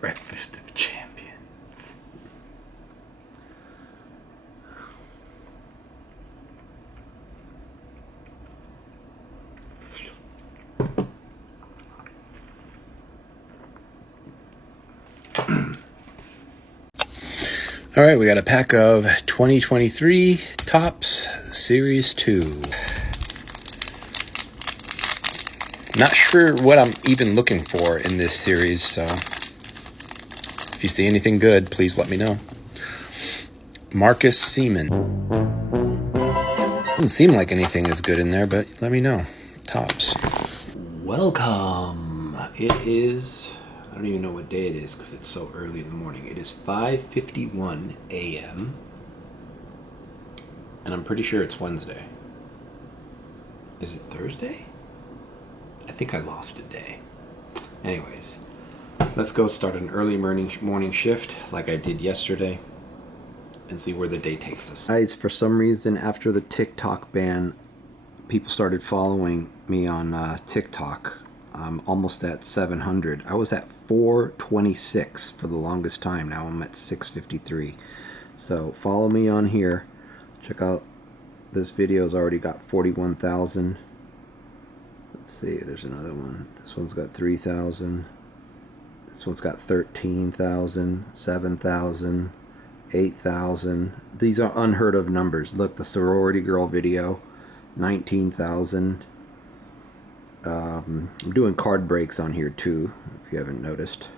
Breakfast of champions. All right, we got a pack of 2023 Topps Series 2. Not sure what I'm even looking for in this series, so if you see anything good, please let me know. Marcus Seaman. Doesn't seem like anything is good in there, but let me know. Topps. Welcome. It is, I don't even know what day it is because it's so early in the morning. It is 5:51 a.m. and I'm pretty sure it's Wednesday. Is it Thursday? I think I lost a day. Anyways, let's go start an early morning shift like I did yesterday and see where the day takes us. Guys, for some reason after the TikTok ban, people started following me on TikTok. I'm almost at 700. I was at 426 for the longest time. Now I'm at 653. So follow me on here. Check out this video's already got 41,000. Let's see, there's another one. This one's got 3,000. This one's got 13,000, 7,000, 8,000. These are unheard of numbers. Look, the sorority girl video, 19,000. I'm doing card breaks on here too, if you haven't noticed.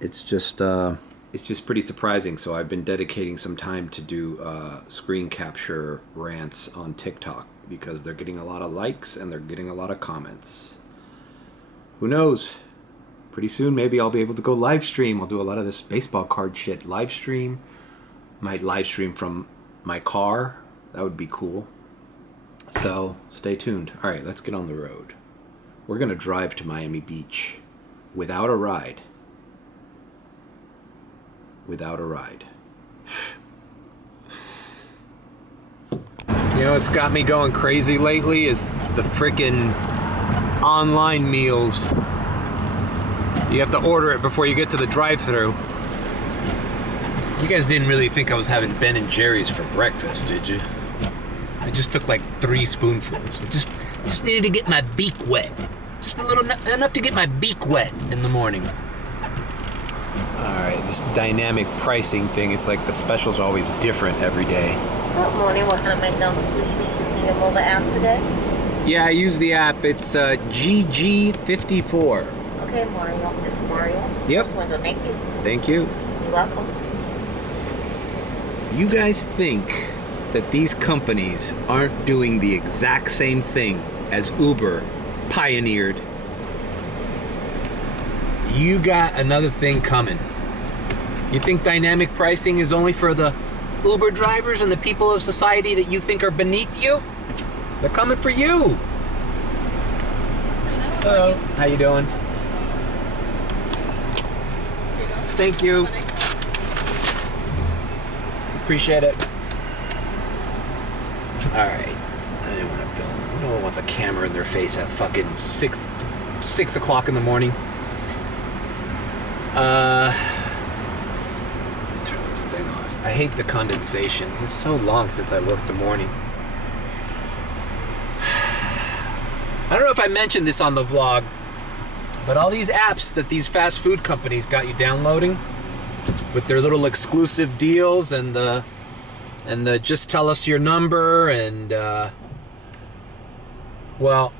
It's just pretty surprising. So I've been dedicating some time to do screen capture rants on TikTok because they're getting a lot of likes and they're getting a lot of comments. Who knows? Pretty soon maybe I'll be able to go live stream. I'll do a lot of this baseball card shit live stream. Might live stream from my car. That would be cool. So stay tuned. All right, let's get on the road. We're gonna drive to Miami Beach without a ride. Without a ride. You know what's got me going crazy lately is the frickin' online meals. You have to order it before you get to the drive-thru. You guys didn't really think I was having Ben and Jerry's for breakfast, did you? I just took like 3 spoonfuls. I just needed to get my beak wet. Just a little, enough to get my beak wet in the morning. Alright, this dynamic pricing thing, it's like the specials are always different every day. Good morning, what kind of McDonald's will you be using your mobile app today? Yeah, I use the app. It's GG54. Okay, Mario. This is Mario. Yep. First window, thank you. Thank you. You're welcome. You guys think that these companies aren't doing the exact same thing as Uber pioneered? You got another thing coming. You think dynamic pricing is only for the Uber drivers and the people of society that you think are beneath you? They're coming for you. Hello. How you doing? Thank you. Appreciate it. Alright. I didn't want to film. No one wants a camera in their face at fucking 6 o'clock in the morning. Let me turn this thing off. I hate the condensation. It's so long since I worked the morning. I don't know if I mentioned this on the vlog, but all these apps that these fast food companies got you downloading with their little exclusive deals and the just tell us your number and well,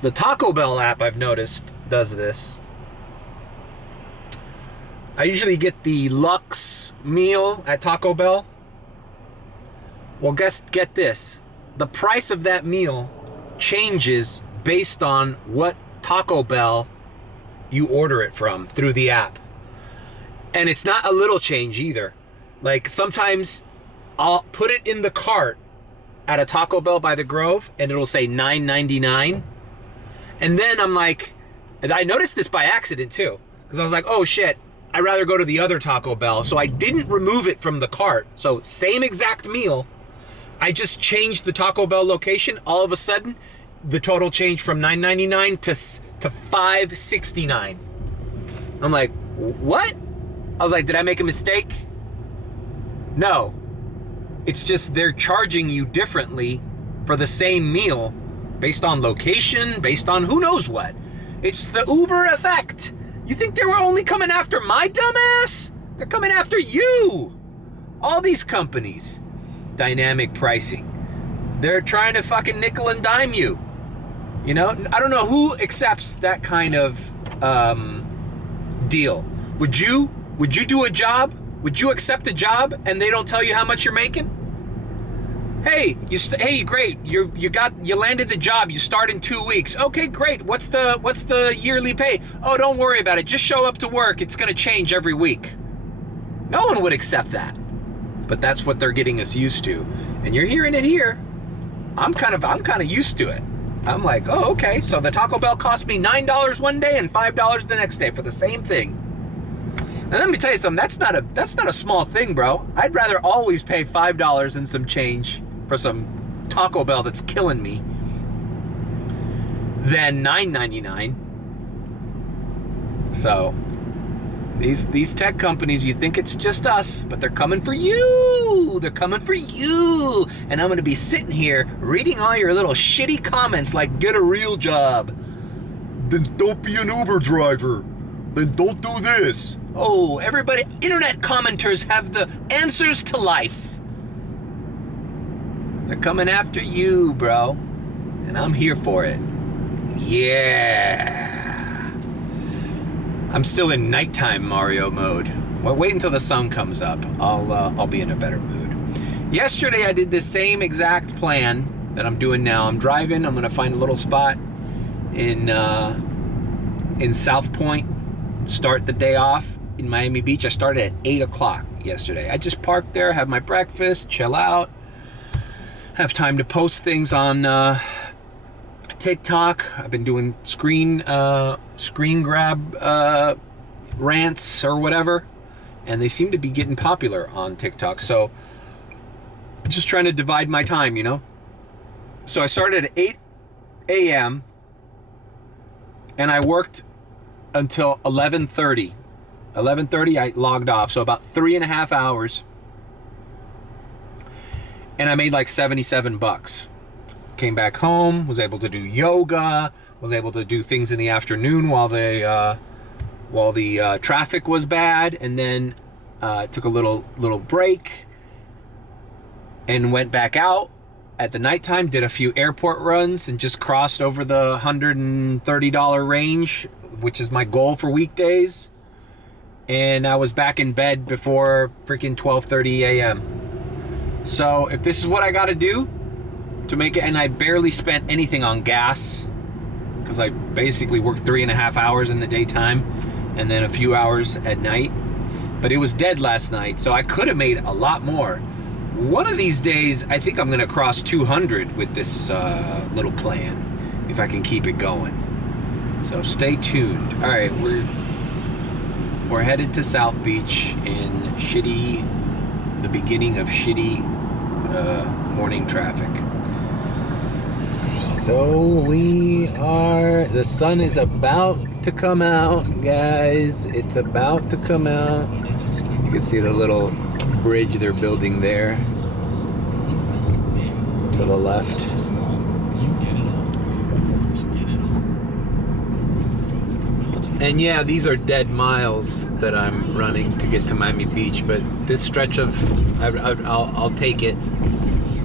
the Taco Bell app I've noticed does this. I usually get the Lux meal at Taco Bell. Well, get this. The price of that meal changes based on what Taco Bell you order it from through the app. And it's not a little change either. Like sometimes I'll put it in the cart at a Taco Bell by the Grove and it'll say $9.99. And then I'm like, and I noticed this by accident too, because I was like, oh shit, I'd rather go to the other Taco Bell. So I didn't remove it from the cart. So same exact meal. I just changed the Taco Bell location. All of a sudden, the total changed from $9.99 to $5.69. I'm like, what? I was like, did I make a mistake? No. It's just they're charging you differently for the same meal based on location, based on who knows what. It's the Uber effect. You think they were only coming after my dumbass? They're coming after you. All these companies. Dynamic pricing. They're trying to fucking nickel and dime you. You know, I don't know who accepts that kind of deal. Would you do a job? Would you accept a job and they don't tell you how much you're making? Hey, hey, great. You landed the job. You start in 2 weeks. Okay, great. What's the yearly pay? Oh, don't worry about it. Just show up to work. It's gonna change every week. No one would accept that. But that's what they're getting us used to. And you're hearing it here. I'm kind of used to it. I'm like, oh, okay. So the Taco Bell cost me $9 one day and $5 the next day for the same thing. And let me tell you something, that's not a small thing, bro. I'd rather always pay $5 and some change for some Taco Bell that's killing me than $9.99. So these tech companies, you think it's just us, but they're coming for you. They're coming for you. And I'm gonna be sitting here reading all your little shitty comments like, get a real job. Then don't be an Uber driver. Then don't do this. Oh, everybody, internet commenters have the answers to life. They're coming after you, bro. And I'm here for it. Yeah. I'm still in nighttime Mario mode. Well, wait until the sun comes up. I'll be in a better mood. Yesterday I did the same exact plan that I'm doing now. I'm driving. I'm gonna find a little spot in South Point. Start the day off in Miami Beach. I started at 8 o'clock yesterday. I just parked there, have my breakfast, chill out, have time to post things on TikTok. I've been doing screen grab rants or whatever, and they seem to be getting popular on TikTok. So just trying to divide my time, you know. So I started at 8 a.m. and I worked until 11:30. 11:30 I logged off, so about 3.5 hours, and I made like $77. Came back home, was able to do yoga, was able to do things in the afternoon while the traffic was bad, and then took a little break and went back out at the nighttime, did a few airport runs, and just crossed over the $130 range, which is my goal for weekdays. And I was back in bed before freaking 12:30 a.m. So if this is what I gotta do to make it, and I barely spent anything on gas, because I basically worked 3.5 hours in the daytime and then a few hours at night. But it was dead last night, so I could have made a lot more. One of these days, I think I'm gonna cross 200 with this little plan, if I can keep it going. So stay tuned. All right, we're headed to South Beach in the beginning of shitty morning traffic. So the sun is about to come out, guys. It's about to come out. You can see the little bridge they're building there to the left. And yeah, these are dead miles that I'm running to get to Miami Beach, but this stretch of, I'll take it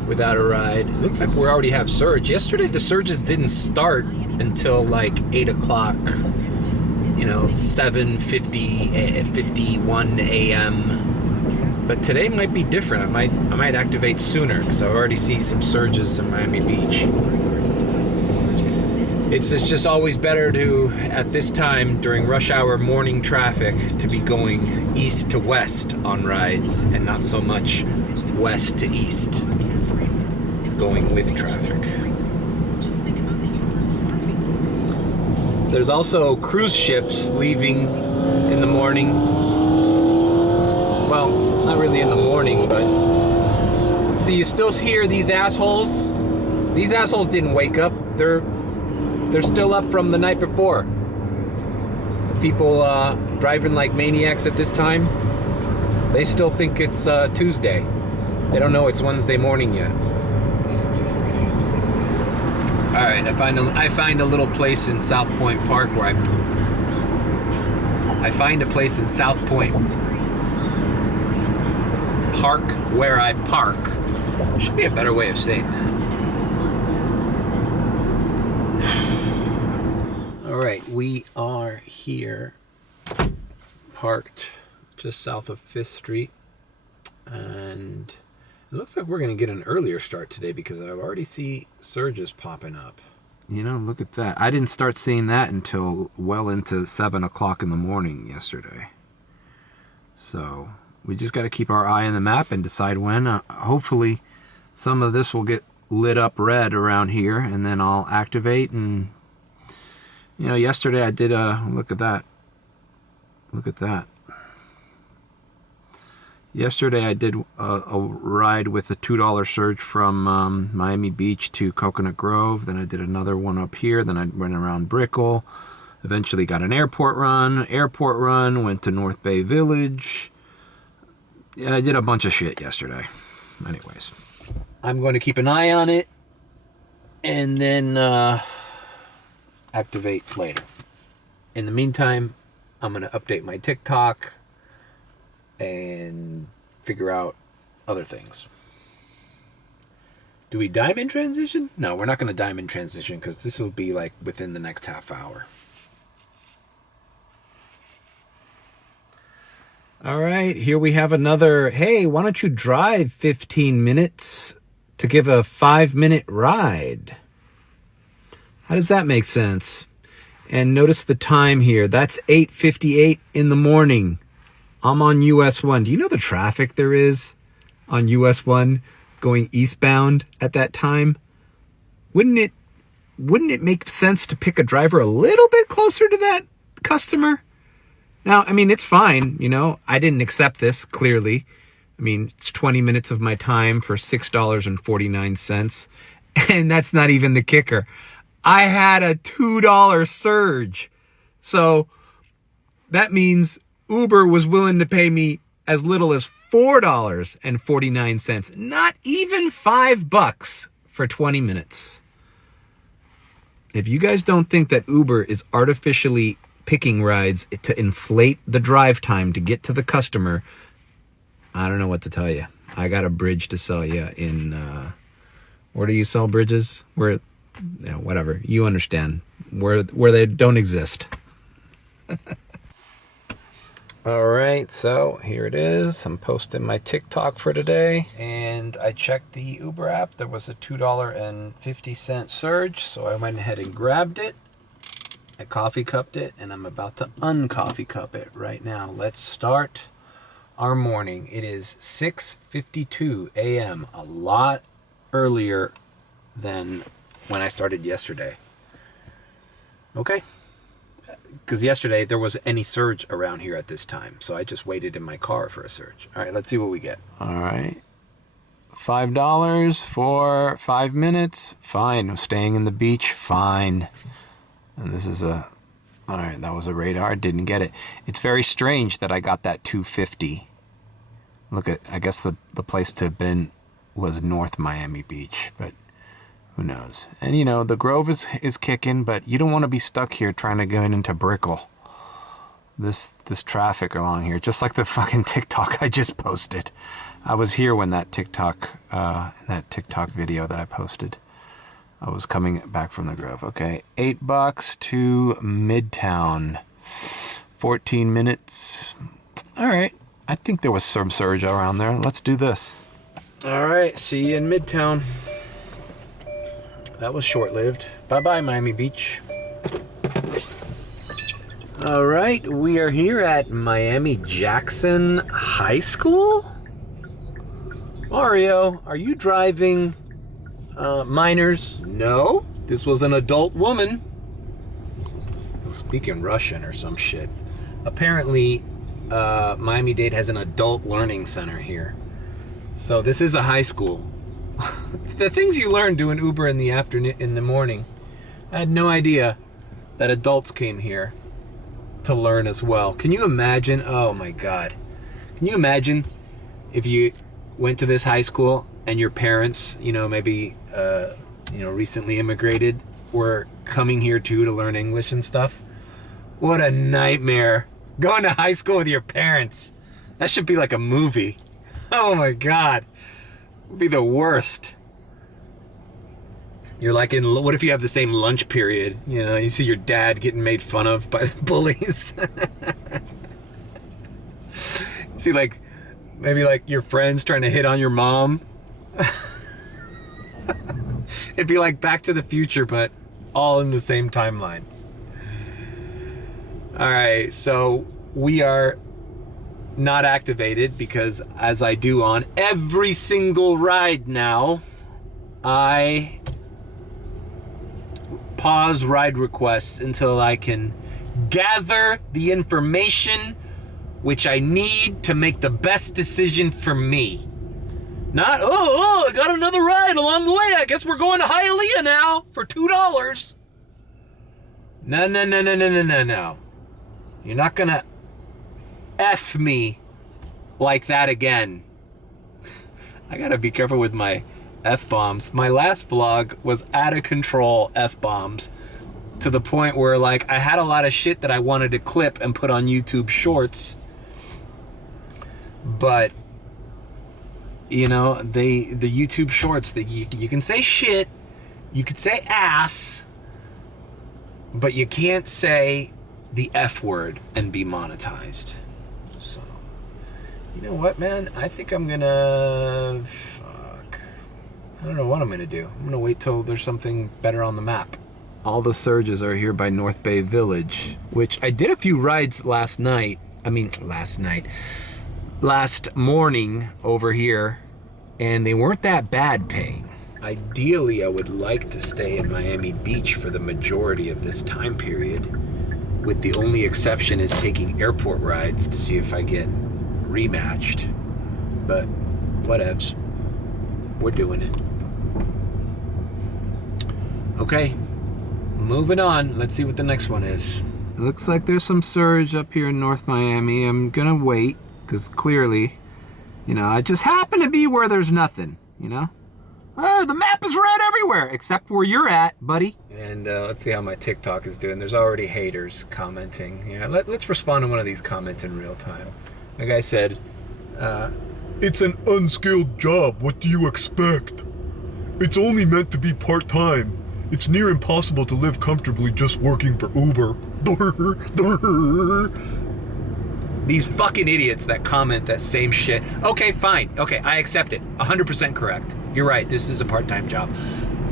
without a ride. It looks like we already have surge. Yesterday the surges didn't start until like 8 o'clock, 7:51 a.m. But today might be different. I might activate sooner because I already see some surges in Miami Beach. It's just always better to, at this time during rush hour morning traffic, to be going east to west on rides and not so much west to east going with traffic. There's also cruise ships leaving in the morning. Well, not really in the morning, but see, you still hear these assholes. These assholes didn't wake up. They're still up from the night before. People driving like maniacs at this time, they still think it's Tuesday. They don't know it's Wednesday morning yet. All right, I find a little place in South Point Park where I find a place in South Point Park where I park. Should be a better way of saying that. All right, we are here, parked just south of 5th Street, and it looks like we're going to get an earlier start today because I already see surges popping up. You know, look at that. I didn't start seeing that until well into 7 o'clock in the morning yesterday. So we just got to keep our eye on the map and decide when. Hopefully some of this will get lit up red around here, and then I'll activate. And you know, yesterday I did look at that. Look at that. Yesterday I did a ride with a $2 surge from Miami Beach to Coconut Grove. Then I did another one up here. Then I went around Brickell. Eventually got an airport run. Went to North Bay Village. Yeah, I did a bunch of shit yesterday. Anyways, I'm going to keep an eye on it and then activate later. In the meantime, I'm going to update my TikTok and figure out other things. Do we diamond transition? No, we're not going to diamond transition because this will be like within the next half hour. All right, here we have another, hey, why don't you drive 15 minutes to give a 5-minute ride? How does that make sense? And notice the time here. That's 8:58 in the morning. I'm on US 1. Do you know the traffic there is on US 1 going eastbound at that time? Wouldn't it make sense to pick a driver a little bit closer to that customer? Now, I mean, it's fine, you know. I didn't accept this, clearly. I mean, it's 20 minutes of my time for $6.49. And that's not even the kicker. I had a $2 surge. So that means Uber was willing to pay me as little as $4.49. Not even $5 for 20 minutes. If you guys don't think that Uber is artificially picking rides to inflate the drive time to get to the customer, I don't know what to tell you. I got a bridge to sell you in, where do you sell bridges? Where, yeah, whatever. You understand. Where they don't exist. All right, so here it is. I'm posting my TikTok for today, and I checked the Uber app. There was a $2.50 surge, so I went ahead and grabbed it. I coffee cupped it, and I'm about to uncoffee cup it right now. Let's start our morning. It is 6:52 a.m., a lot earlier than when I started yesterday. Okay. Because yesterday there wasn't any surge around here at this time, so I just waited in my car for a surge. All right, let's see what we get. All right. $5 for 5 minutes. Fine. I'm staying in the beach. Fine. And this is all right, that was a radar. Didn't get it. It's very strange that I got that 250. Look at, I guess the place to have been was North Miami Beach, but who knows? And you know, the Grove is kicking, but you don't want to be stuck here trying to get into Brickell. This traffic along here, just like the fucking TikTok I just posted. I was here when that TikTok video that I posted. I was coming back from the Grove. Okay, $8 to Midtown. 14 minutes. All right, I think there was some surge around there. Let's do this. All right, see you in Midtown. That was short-lived. Bye-bye, Miami Beach. All right, we are here at Miami Jackson High School. Mario, are you driving minors? No, this was an adult woman. Speaking Russian or some shit. Apparently, Miami-Dade has an adult learning center here. So this is a high school. The things you learn doing Uber in the afternoon, in the morning. I had no idea that adults came here. to learn as well. Can you imagine? Oh my God. Can you imagine if you went to this high school and your parents, maybe, recently immigrated, were coming here too to learn English and stuff? What a nightmare. Going to high school with your parents. That should be like a movie. Oh my God. It'd be the worst. You're like what if you have the same lunch period? You see your dad getting made fun of by the bullies. See, maybe your friends trying to hit on your mom. It'd be like Back to the Future, but all in the same timeline. All right, so we are not activated because, as I do on every single ride now, I pause ride requests until I can gather the information which I need to make the best decision for me. Not, I got another ride along the way. I guess we're going to Hialeah now for $2. No. You're not gonna F me like that again. I gotta be careful with my F-bombs. My last vlog was out of control F-bombs to the point where I had a lot of shit that I wanted to clip and put on YouTube Shorts. But the YouTube Shorts, that you can say shit, you could say ass, but you can't say the F word and be monetized. So, you know what, man? I think I'm gonna... I don't know what I'm gonna do. I'm gonna wait till there's something better on the map. All the surges are here by North Bay Village, which I did a few rides last morning over here, and they weren't that bad paying. Ideally, I would like to stay in Miami Beach for the majority of this time period, with the only exception is taking airport rides to see if I get rematched. But whatevs. We're doing it. Okay, moving on. Let's see what the next one is. It looks like there's some surge up here in North Miami. I'm gonna wait, because clearly, I just happen to be where there's nothing, Oh, the map is red everywhere, except where you're at, buddy. And let's see how my TikTok is doing. There's already haters commenting. Let's respond to one of these comments in real time. The guy said, it's an unskilled job. What do you expect? It's only meant to be part-time. It's near impossible to live comfortably just working for Uber. These fucking idiots that comment that same shit. Okay, fine. Okay, I accept it. 100% correct. You're right, this is a part-time job.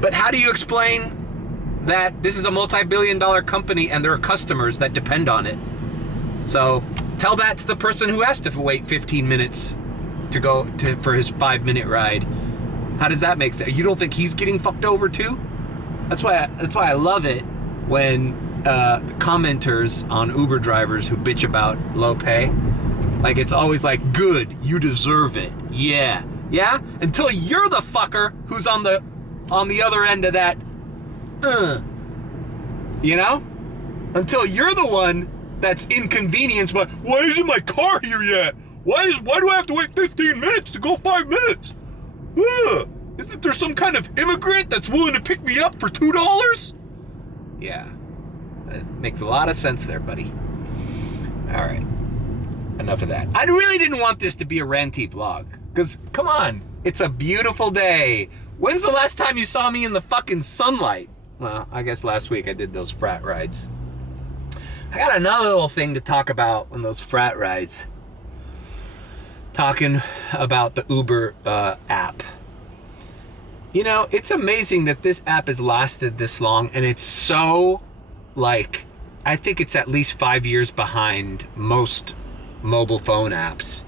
But how do you explain that this is a multi-billion-dollar company and there are customers that depend on it? So tell that to the person who has to wait 15 minutes for his 5-minute ride. How does that make sense? You don't think he's getting fucked over too? That's why I love it when commenters on Uber drivers who bitch about low pay, it's always good, you deserve it. Yeah, until you're the fucker who's on the other end of that. Until you're the one that's inconvenienced. But why isn't my car here yet? Why do I have to wait 15 minutes to go 5 minutes? Isn't there some kind of immigrant that's willing to pick me up for $2? Yeah, that makes a lot of sense there, buddy. All right, enough of that. I really didn't want this to be a ranty vlog, because, come on, it's a beautiful day. When's the last time you saw me in the fucking sunlight? Well, I guess last week I did those frat rides. I got another little thing to talk about on those frat rides. Talking about the Uber app. It's amazing that this app has lasted this long, and it's so, I think it's at least 5 years behind most mobile phone apps.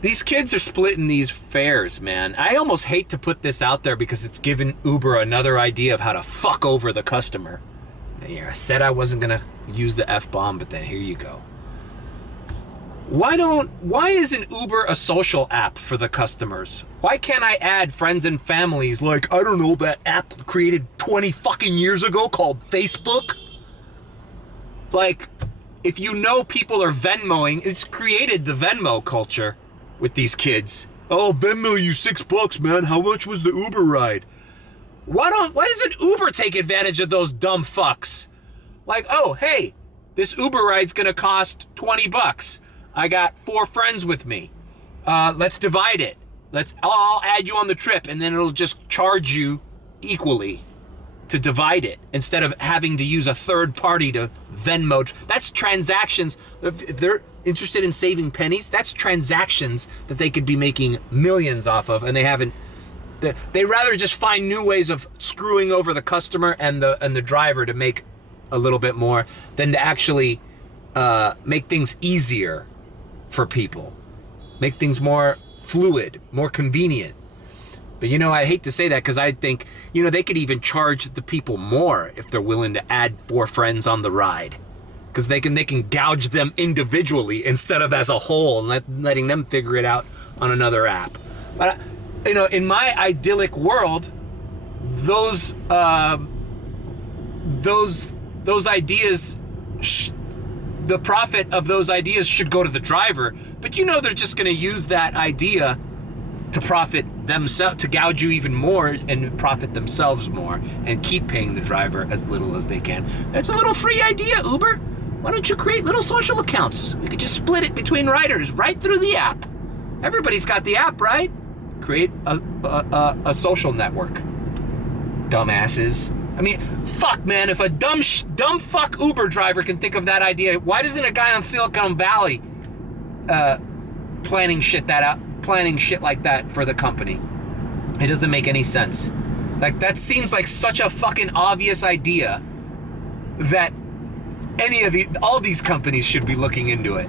These kids are splitting these fares, man. I almost hate to put this out there because it's given Uber another idea of how to fuck over the customer. Yeah, I said I wasn't gonna use the F-bomb, but then here you go. Why isn't Uber a social app for the customers? Why can't I add friends and families I don't know, that app created 20 fucking years ago called Facebook? like, if you know people are Venmoing, it's created the Venmo culture with these kids. I'll Venmo you $6, man. How much was the Uber ride? Why doesn't Uber take advantage of those dumb fucks? Like, oh, hey, this Uber ride's gonna cost $20. I got 4 friends with me. Let's divide it. I'll add you on the trip, and then it'll just charge you equally to divide it instead of having to use a third party to Venmo. That's transactions. If they're interested in saving pennies, that's transactions that they could be making millions off of, and they haven't. They rather just find new ways of screwing over the customer and the driver to make a little bit more than to actually make things easier for people, make things more fluid, more convenient. But I hate to say that because I think they could even charge the people more if they're willing to add 4 friends on the ride, because they can gouge them individually instead of as a whole and letting them figure it out on another app. But in my idyllic world, those ideas, the profit of those ideas should go to the driver. But they're just going to use that idea to profit themselves, to gouge you even more and profit themselves more, and keep paying the driver as little as they can. That's a little free idea, Uber. Why don't you create little social accounts? We could just split it between riders right through the app. Everybody's got the app, right? Create a social network. Dumbasses. I mean, fuck, man. If a dumb fuck Uber driver can think of that idea, why doesn't a guy on Silicon Valley planning shit like that for the company? It doesn't make any sense. Like, that seems like such a fucking obvious idea that all these companies should be looking into it.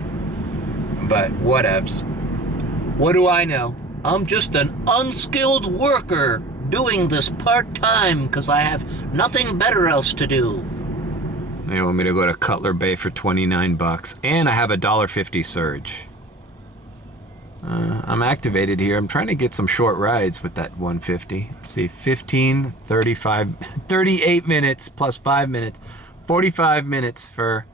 But whatevs. What do I know? I'm just an unskilled worker doing this part-time because I have nothing better else to do. They want me to go to Cutler Bay for $29, and I have a $1.50 surge. I'm activated here. I'm trying to get some short rides with that 150. Let's see, 15, 35, 38 minutes plus 5 minutes, 45 minutes for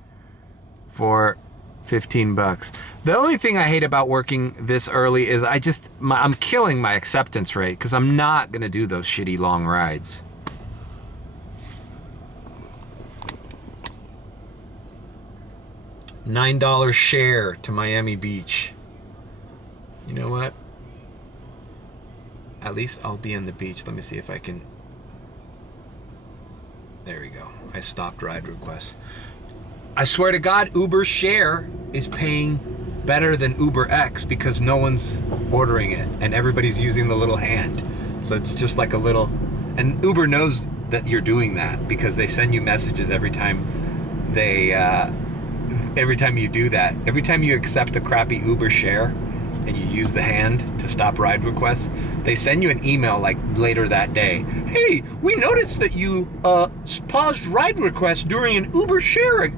$15. The only thing I hate about working this early is I'm killing my acceptance rate because I'm not gonna do those shitty long rides. $9 share to Miami Beach. You know what? At least I'll be on the beach. Let me see if I can. There we go. I stopped ride requests. I swear to God, Uber Share is paying better than Uber X because no one's ordering it and everybody's using the little hand. So it's just like a little, and Uber knows that you're doing that because they send you messages every time you do that. Every time you accept a crappy Uber Share and you use the hand to stop ride requests, they send you an email like later that day. Hey, we noticed that you paused ride requests during an Uber Share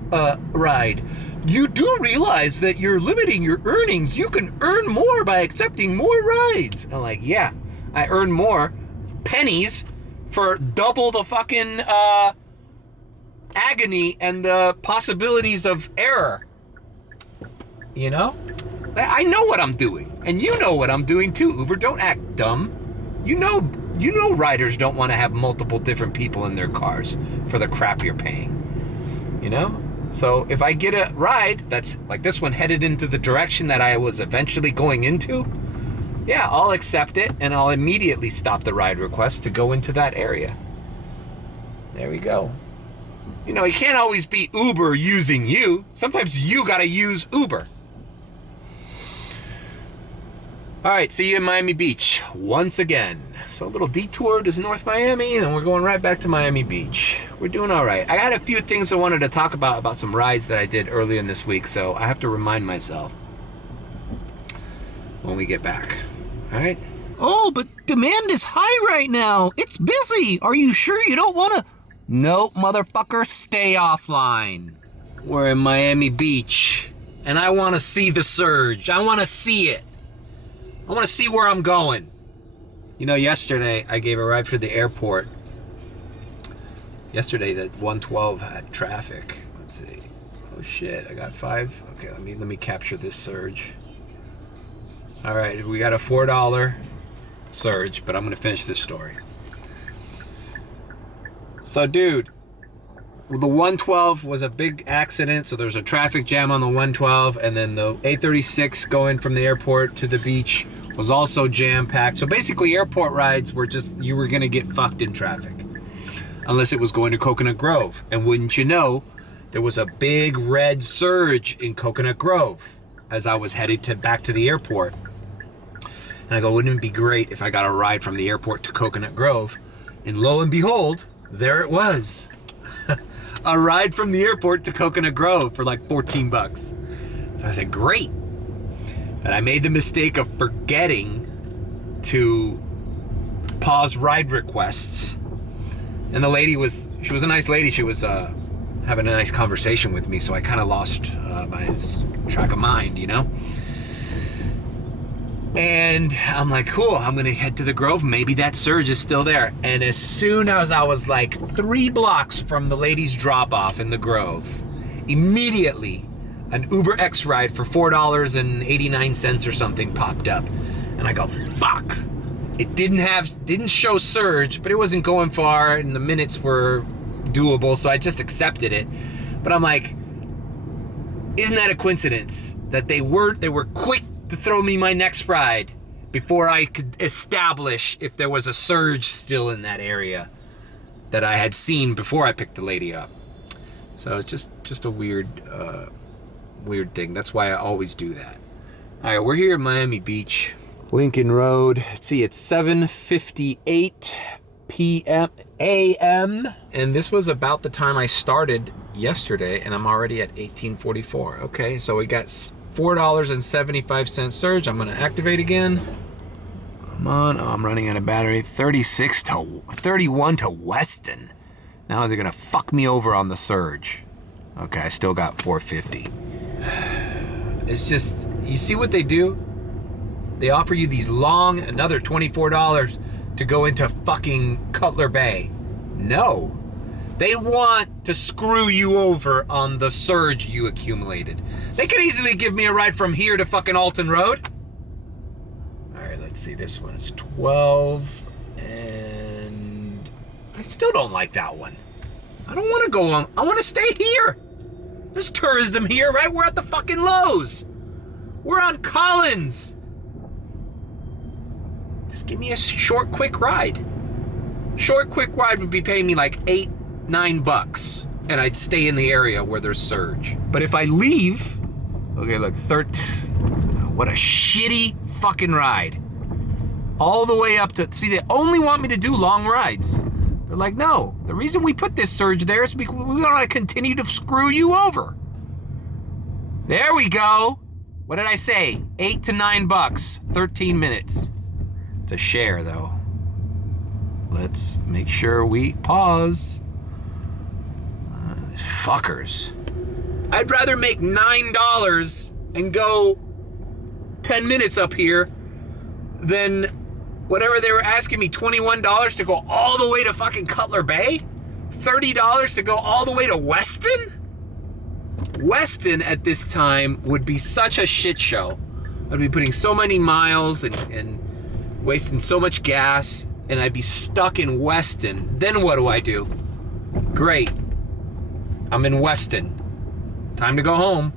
ride. You do realize that you're limiting your earnings. You can earn more by accepting more rides. I'm like, yeah, I earn more pennies for double the fucking agony and the possibilities of error. I know what I'm doing, and you know what I'm doing too, Uber. Don't act dumb. You know riders don't want to have multiple different people in their cars for the crap you're paying. So if I get a ride that's like this one headed into the direction that I was eventually going into, yeah, I'll accept it and I'll immediately stop the ride request to go into that area. There we go. It can't always be Uber using you. Sometimes you gotta use Uber. All right, see you in Miami Beach once again. So a little detour to North Miami, and we're going right back to Miami Beach. We're doing all right. I had a few things I wanted to talk about some rides that I did earlier in this week, so I have to remind myself when we get back. All right? Oh, but demand is high right now. It's busy. Are you sure you don't want to? No, motherfucker, stay offline. We're in Miami Beach, and I want to see the surge. I want to see it. I want to see where I'm going. Yesterday I gave a ride for the airport. Yesterday that 112 had traffic. Let's see. Oh shit, I got 5. Okay, let me capture this surge. All right, we got a $4 surge, but I'm gonna finish this story. So dude, the 112 was a big accident, so there's a traffic jam on the 112, and then the 836 going from the airport to the beach was also jam-packed. So basically airport rides were just, you were gonna get fucked in traffic. Unless it was going to Coconut Grove. And wouldn't you know, there was a big red surge in Coconut Grove as I was headed back to the airport. And I go, wouldn't it be great if I got a ride from the airport to Coconut Grove? And lo and behold, there it was. A ride from the airport to Coconut Grove for like 14 bucks. So I said, great. But I made the mistake of forgetting to pause ride requests. And the lady she was a nice lady. She was having a nice conversation with me. So I kind of lost my track of mind, you know? And I'm like, cool, I'm gonna head to the Grove. Maybe that surge is still there. And as soon as I was like 3 blocks from the lady's drop off in the Grove, immediately an Uber X ride for $4.89 or something popped up. And I go, fuck. It didn't show surge, but it wasn't going far and the minutes were doable, so I just accepted it. But I'm like, isn't that a coincidence that they were quick to throw me my next ride before I could establish if there was a surge still in that area that I had seen before I picked the lady up. So it's just a weird thing. That's why I always do that. All right, we're here at Miami Beach, Lincoln Road. Let's see, it's 7:58 a.m. And this was about the time I started yesterday, and I'm already at 1844. Okay, so we got $4.75 surge. I'm gonna activate again. Come on, oh, I'm running out of battery. 31 to Weston. Now they're gonna fuck me over on the surge. Okay, I still got 450. It's just, you see what they do? They offer you these long, another $24 to go into fucking Cutler Bay. No. They want to screw you over on the surge you accumulated. They could easily give me a ride from here to fucking Alton Road. All right, let's see. This one is 12, and I still don't like that one. I don't want to go on. I want to stay here. There's tourism here, right? We're at the fucking Lowe's. We're on Collins. Just give me a short, quick ride. Short, quick ride would be paying me like $8-9, and I'd stay in the area where there's surge. But if I leave, okay, look, what a shitty fucking ride. All the way up to, see, they only want me to do long rides. They're like, no, the reason we put this surge there is because we want to continue to screw you over. There we go. What did I say? $8 to $9, 13 minutes. It's a share though. Let's make sure we pause. These fuckers. I'd rather make $9 and go 10 minutes up here than whatever they were asking me, $21 to go all the way to fucking Cutler Bay? $30 to go all the way to Weston? Weston at this time would be such a shit show. I'd be putting so many miles and wasting so much gas, and I'd be stuck in Weston. Then what do? Great. I'm in Weston. Time to go home.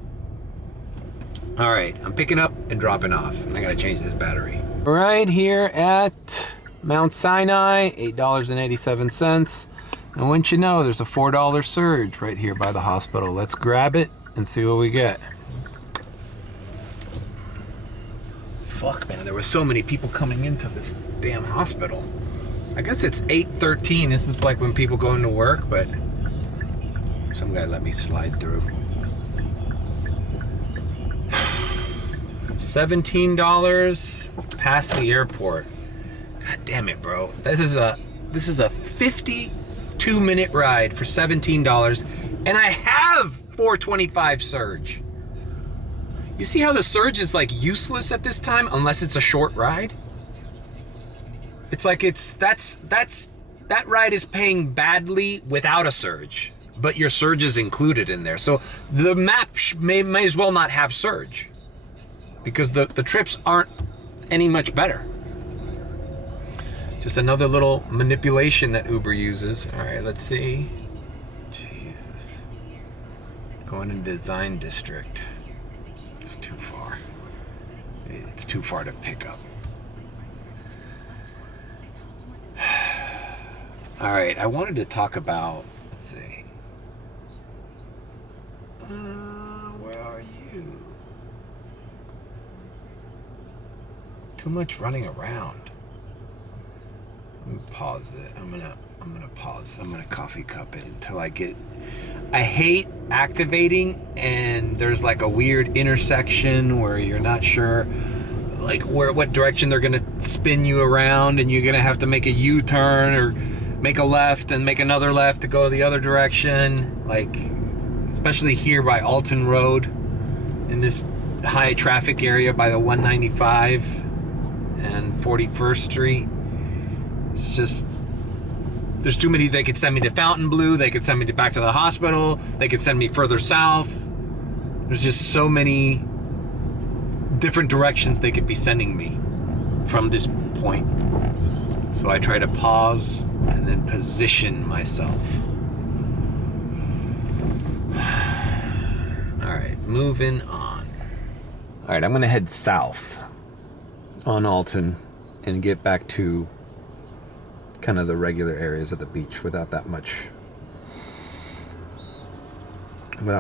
All right, I'm picking up and dropping off, and I gotta change this battery. Right here at Mount Sinai, $8.87. And wouldn't you know, there's a $4 surge right here by the hospital. Let's grab it and see what we get. Fuck, man, there were so many people coming into this damn hospital. I guess it's 8:13. This is like when people go into work, but some guy let me slide through. $17 past the airport. God damn it, bro. This is a 52-minute ride for $17, and I have 425 surge. You see how the surge is like useless at this time unless it's a short ride? It's like that ride is paying badly without a surge. but your surge is included in there. So the map may as well not have surge, because the trips aren't any much better. Just another little manipulation that Uber uses. All right, let's see. Jesus. Going into Design District. It's too far. It's too far to pick up. All right, I wanted to talk about, let's see. Where are you? Too much running around. Let me pause it. I'm gonna pause. I'm gonna coffee cup it until I get. I hate activating, and there's like a weird intersection where you're not sure, like what direction they're gonna spin you around, and you're gonna have to make a U-turn or make a left and make another left to go the other direction. Like, especially here by Alton Road, in this high traffic area by the 195 and 41st Street. It's just, there's too many. They could send me to Fontainebleau, they could send me back to the hospital, they could send me further south. There's just so many different directions they could be sending me from this point. So I try to pause and then position myself. All right, moving on. All right, I'm gonna head south on Alton and get back to kind of the regular areas of the beach without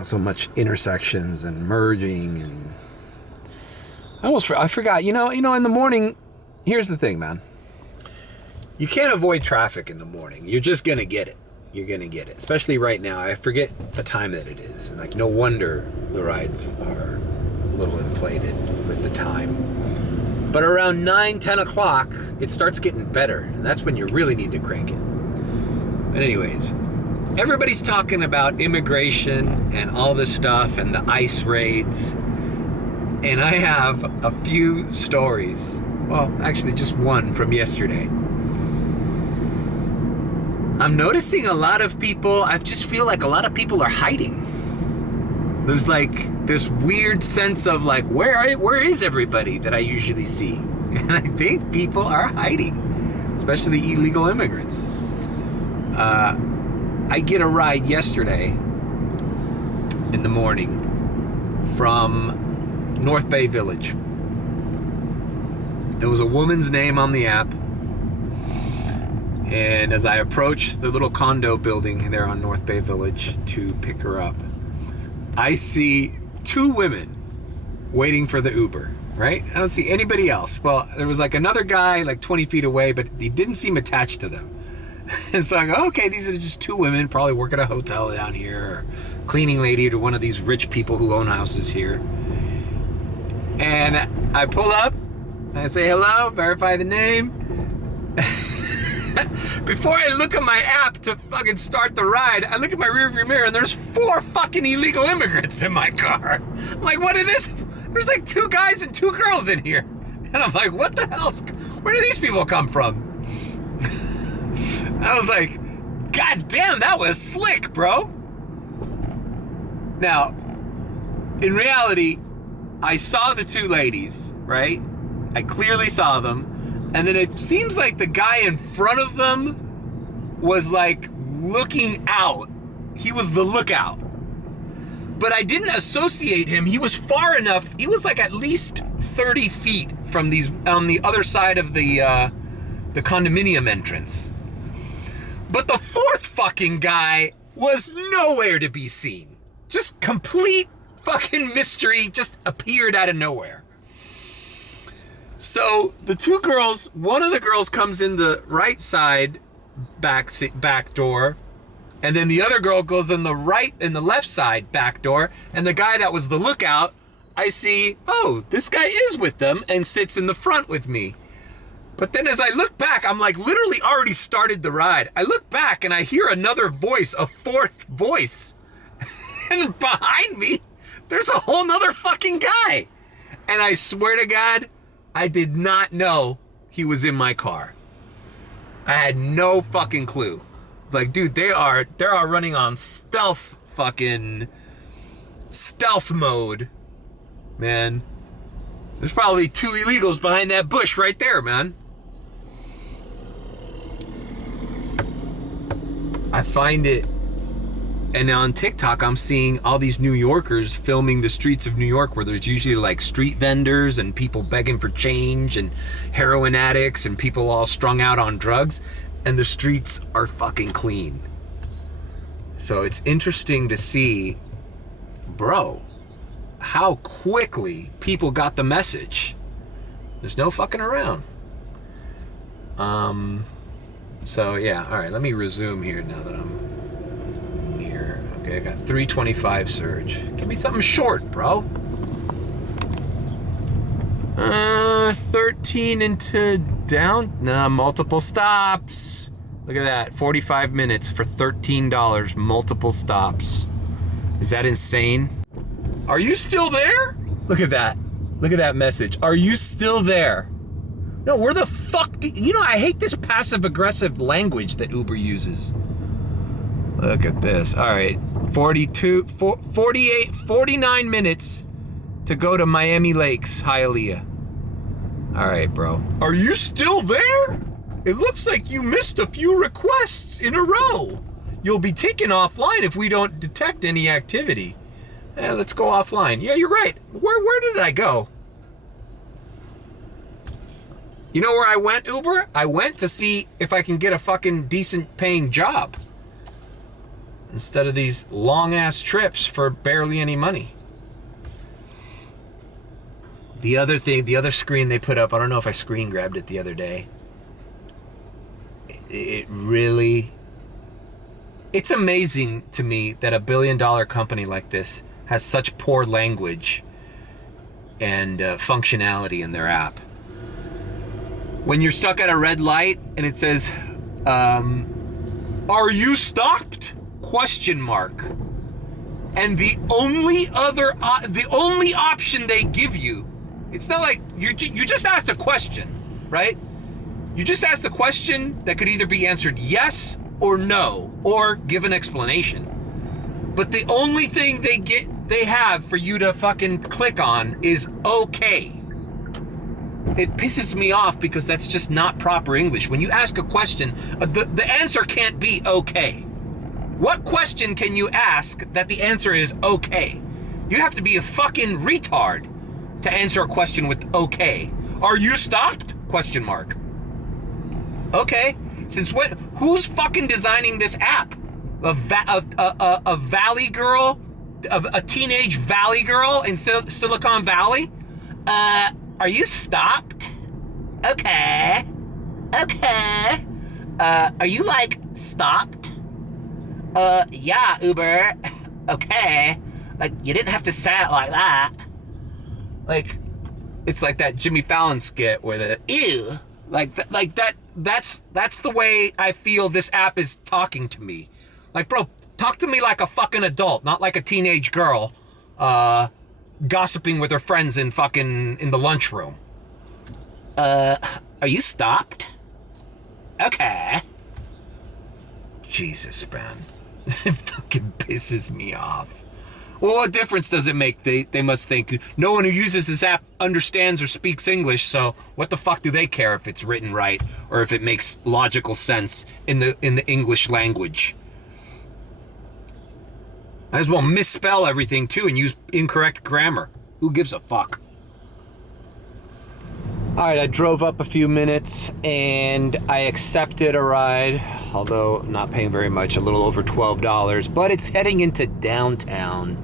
so much intersections and merging. And I forgot, you know, in the morning, here's the thing, man. You can't avoid traffic in the morning. You're just gonna get it. You're gonna get it. Especially right now. I forget the time that it is. And like, no wonder the rides are a little inflated with the time. But around 9, 10 o'clock, it starts getting better. And that's when you really need to crank it. But anyways, everybody's talking about immigration and all this stuff and the ICE raids. And I have a few stories. Well, actually just one from yesterday. I'm noticing a lot of people, I just feel like a lot of people are hiding. There's like this weird sense of like, where is everybody that I usually see? And I think people are hiding, especially illegal immigrants. I get a ride yesterday in the morning from North Bay Village. It was a woman's name on the app. And as I approach the little condo building there on North Bay Village to pick her up, I see two women waiting for the Uber, right? I don't see anybody else. Well, there was like another guy like 20 feet away, but he didn't seem attached to them. And so I go, okay, these are just two women, probably work at a hotel down here, or cleaning lady to one of these rich people who own houses here. And I pull up, I say hello, verify the name. Before I look at my app to fucking start the ride, I look at my rearview mirror and there's 4 fucking illegal immigrants in my car. I'm like, what is this? There's like 2 guys and 2 girls in here. And I'm like, what the hell? Where do these people come from? I was like, God damn, that was slick, bro. Now, in reality, I saw the 2 ladies, right? I clearly saw them. And then it seems like the guy in front of them was like looking out. He was the lookout. But I didn't associate him. He was far enough. He was like at least 30 feet from these on the other side of the condominium entrance. But the 4th fucking guy was nowhere to be seen. Just complete fucking mystery, just appeared out of nowhere. So the 2 girls, one of the girls comes in the right side back door, and then the other girl goes in the left side back door, and the guy that was the lookout, I see, oh, this guy is with them and sits in the front with me. But then as I look back, I'm like literally already started the ride. I look back and I hear another voice, a 4th voice. And behind me, there's a whole nother fucking guy. And I swear to God, I did not know he was in my car. I had no fucking clue. It's like, dude, they are running on stealth mode, man. There's probably 2 illegals behind that bush right there, man. I find it, and on TikTok, I'm seeing all these New Yorkers filming the streets of New York, where there's usually like street vendors and people begging for change and heroin addicts and people all strung out on drugs, and the streets are fucking clean. So it's interesting to see, bro, how quickly people got the message. There's no fucking around. So yeah, all right, let me resume here now that I'm here. Okay, I got 325 surge. Give me something short, bro. 13 into down, multiple stops. Look at that, 45 minutes for $13, multiple stops. Is that insane? Are you still there? Look at that. Look at that message. Are you still there? No, where the fuck do you know, I hate this passive-aggressive language that Uber uses. Look at this. All right, 49 minutes to go to Miami Lakes, Hialeah. All right, bro. Are you still there? It looks like you missed a few requests in a row. You'll be taken offline if we don't detect any activity. Let's go offline. Yeah, you're right. Where did I go? You know where I went, Uber? I went to see if I can get a fucking decent paying job instead of these long ass trips for barely any money. The other screen they put up, I don't know if I screen grabbed it the other day. It's amazing to me that $1 billion company like this has such poor language and functionality in their app. When you're stuck at a red light and it says, "Are you stopped?" ? And the only option they give you, it's not like you just asked a question, right? You just asked a question that could either be answered yes or no, or give an explanation. But the only thing they have for you to fucking click on is okay. It pisses me off because that's just not proper English. When you ask a question, the answer can't be okay. What question can you ask that the answer is okay? You have to be a fucking retard to answer a question with okay. Are you stopped? ? Okay. Since when? Who's fucking designing this app? A valley girl? A teenage valley girl in Silicon Valley? Are you stopped? Okay. Are you like stopped? Yeah, Uber. Okay. Like, you didn't have to say it like that. Like, it's like that Jimmy Fallon skit where the ew. That's the way I feel this app is talking to me. Like, bro, talk to me like a fucking adult, not like a teenage girl, gossiping with her friends in the lunchroom. Are you stopped? Okay. Jesus, man. It fucking pisses me off. Well, what difference does it make? They must think no one who uses this app understands or speaks English, so what the fuck do they care if it's written right or if it makes logical sense in the English language? Might as well misspell everything too and use incorrect grammar. Who gives a fuck? All right, I drove up a few minutes and I accepted a ride, although not paying very much, a little over $12, but it's heading into downtown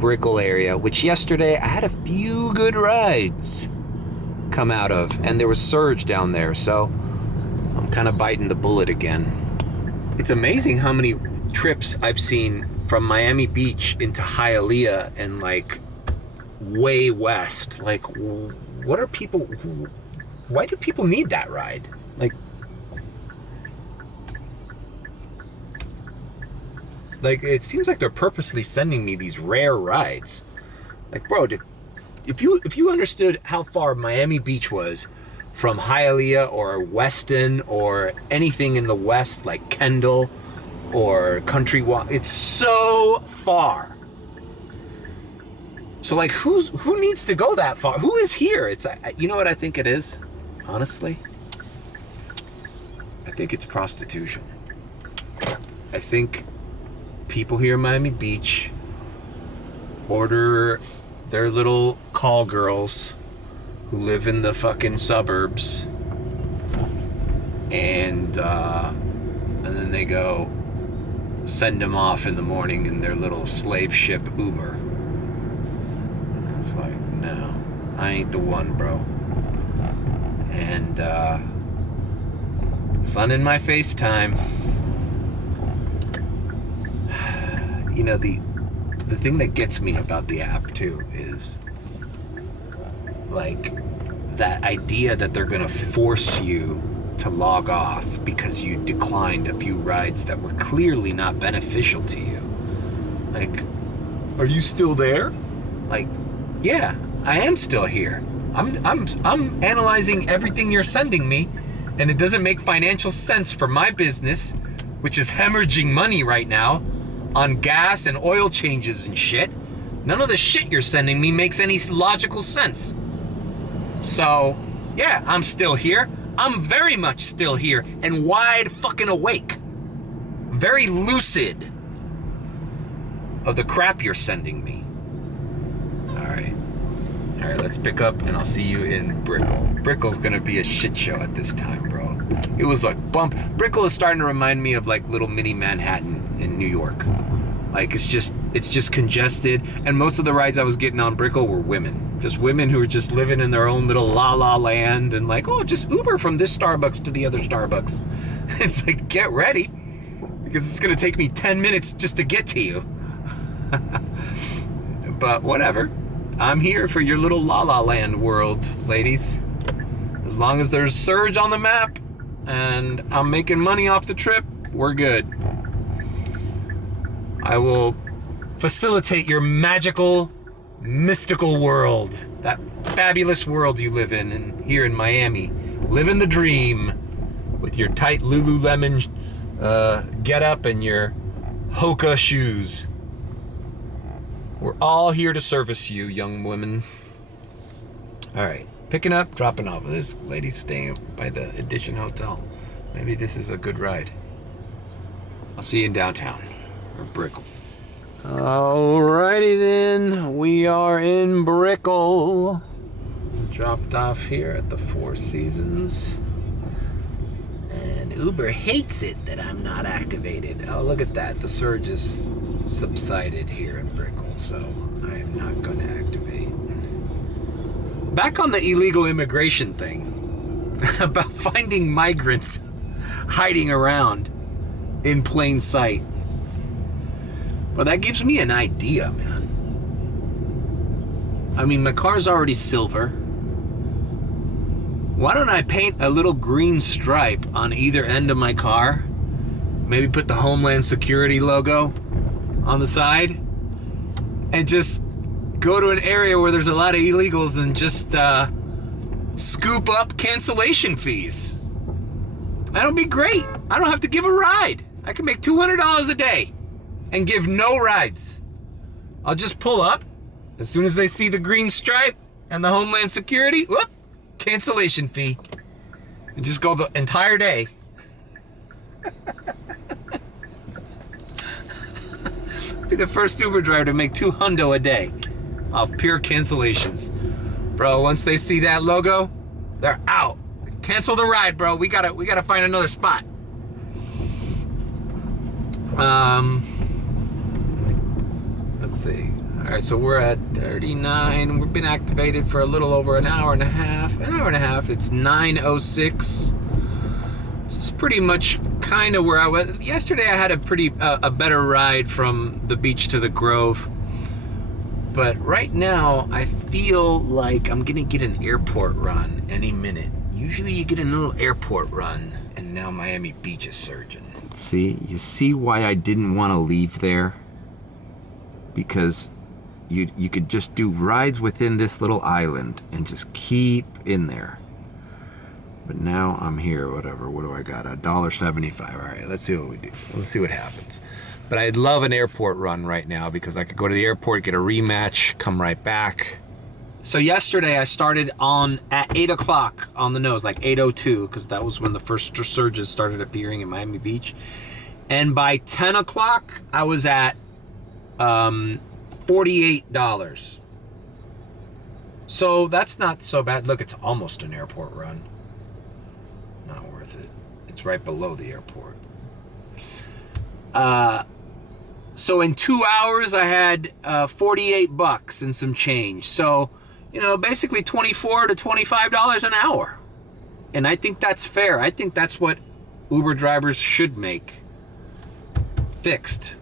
Brickell area, which yesterday I had a few good rides come out of, and there was surge down there, so I'm kind of biting the bullet again. It's amazing how many trips I've seen from Miami Beach into Hialeah and like way west. Like, what are people, why do people need that ride? Like it seems like they're purposely sending me these rare rides. Like, bro, if you understood how far Miami Beach was from Hialeah or Weston or anything in the west, like Kendall or Country Walk. It's so far. So like, who needs to go that far? Who is here? It's, you know what I think it is? Honestly, I think it's prostitution. I think people here in Miami Beach order their little call girls who live in the fucking suburbs, and then they go send them off in the morning in their little slave ship Uber. And it's like, no, I ain't the one, bro. And sun in my face time. You know, the thing that gets me about the app too is like that idea that they're gonna force you to log off because you declined a few rides that were clearly not beneficial to you. Like, are you still there? Like, yeah, I am still here. I'm analyzing everything you're sending me, and it doesn't make financial sense for my business, which is hemorrhaging money right now on gas and oil changes and shit. None of the shit you're sending me makes any logical sense. So, yeah, I'm still here. I'm very much still here and wide fucking awake. Very lucid of the crap you're sending me. All right, let's pick up and I'll see you in Brickell. Brickell's gonna be a shit show at this time, bro. It was like bump. Brickell is starting to remind me of like little mini Manhattan in New York. Like it's just congested, and most of the rides I was getting on Brickell were women. Just women who were just living in their own little la-la land and like, oh, just Uber from this Starbucks to the other Starbucks. It's like, get ready, because it's gonna take me 10 minutes just to get to you. But whatever. I'm here for your little la-la land world, ladies. As long as there's surge on the map and I'm making money off the trip, we're good. I will facilitate your magical, mystical world. That fabulous world you live in and here in Miami. Living the dream with your tight Lululemon get up and your Hoka shoes. We're all here to service you, young women. All right, picking up, dropping off. This lady's staying by the Edition Hotel. Maybe this is a good ride. I'll see you in downtown, or Brickell. Alrighty then, we are in Brickell. Dropped off here at the Four Seasons. And Uber hates it that I'm not activated. Oh, look at that, the surge is subsided here in Brickell, so I am not going to activate. Back on the illegal immigration thing, about finding migrants hiding around in plain sight. Well, that gives me an idea, man. I mean, my car's already silver. Why don't I paint a little green stripe on either end of my car? Maybe put the Homeland Security logo on the side and just go to an area where there's a lot of illegals and just scoop up cancellation fees. That'll be great. I don't have to give a ride. I can make $200 a day and give no rides. I'll just pull up as soon as they see the green stripe and the Homeland Security, whoop, cancellation fee. And just go the entire day. Be the first Uber driver to make $200 a day off pure cancellations. Bro, once they see that logo, they're out. Cancel the ride, bro. We gotta find another spot. Let's see. All right, so we're at 39. We've been activated for a little over an hour and a half. It's 9:06. This is pretty much kind of where I was. Yesterday I had a better ride from the beach to the Grove. But right now I feel like I'm gonna get an airport run any minute. Usually you get a little airport run, and now Miami Beach is surging. You see why I didn't want to leave there? Because you could just do rides within this little island and just keep in there. But now I'm here, whatever. What do I got? $1.75. All right, let's see what we do. Let's see what happens. But I'd love an airport run right now because I could go to the airport, get a rematch, come right back. So yesterday I started on at 8 o'clock on the nose, like 8:02, because that was when the first surges started appearing in Miami Beach. And by 10 o'clock, I was at $48. So that's not so bad. Look, it's almost an airport run. Not worth it. It's right below the airport. So in 2 hours, I had $48 and some change. So, you know, basically $24 to $25 an hour. And I think that's fair. I think that's what Uber drivers should make. Fixed.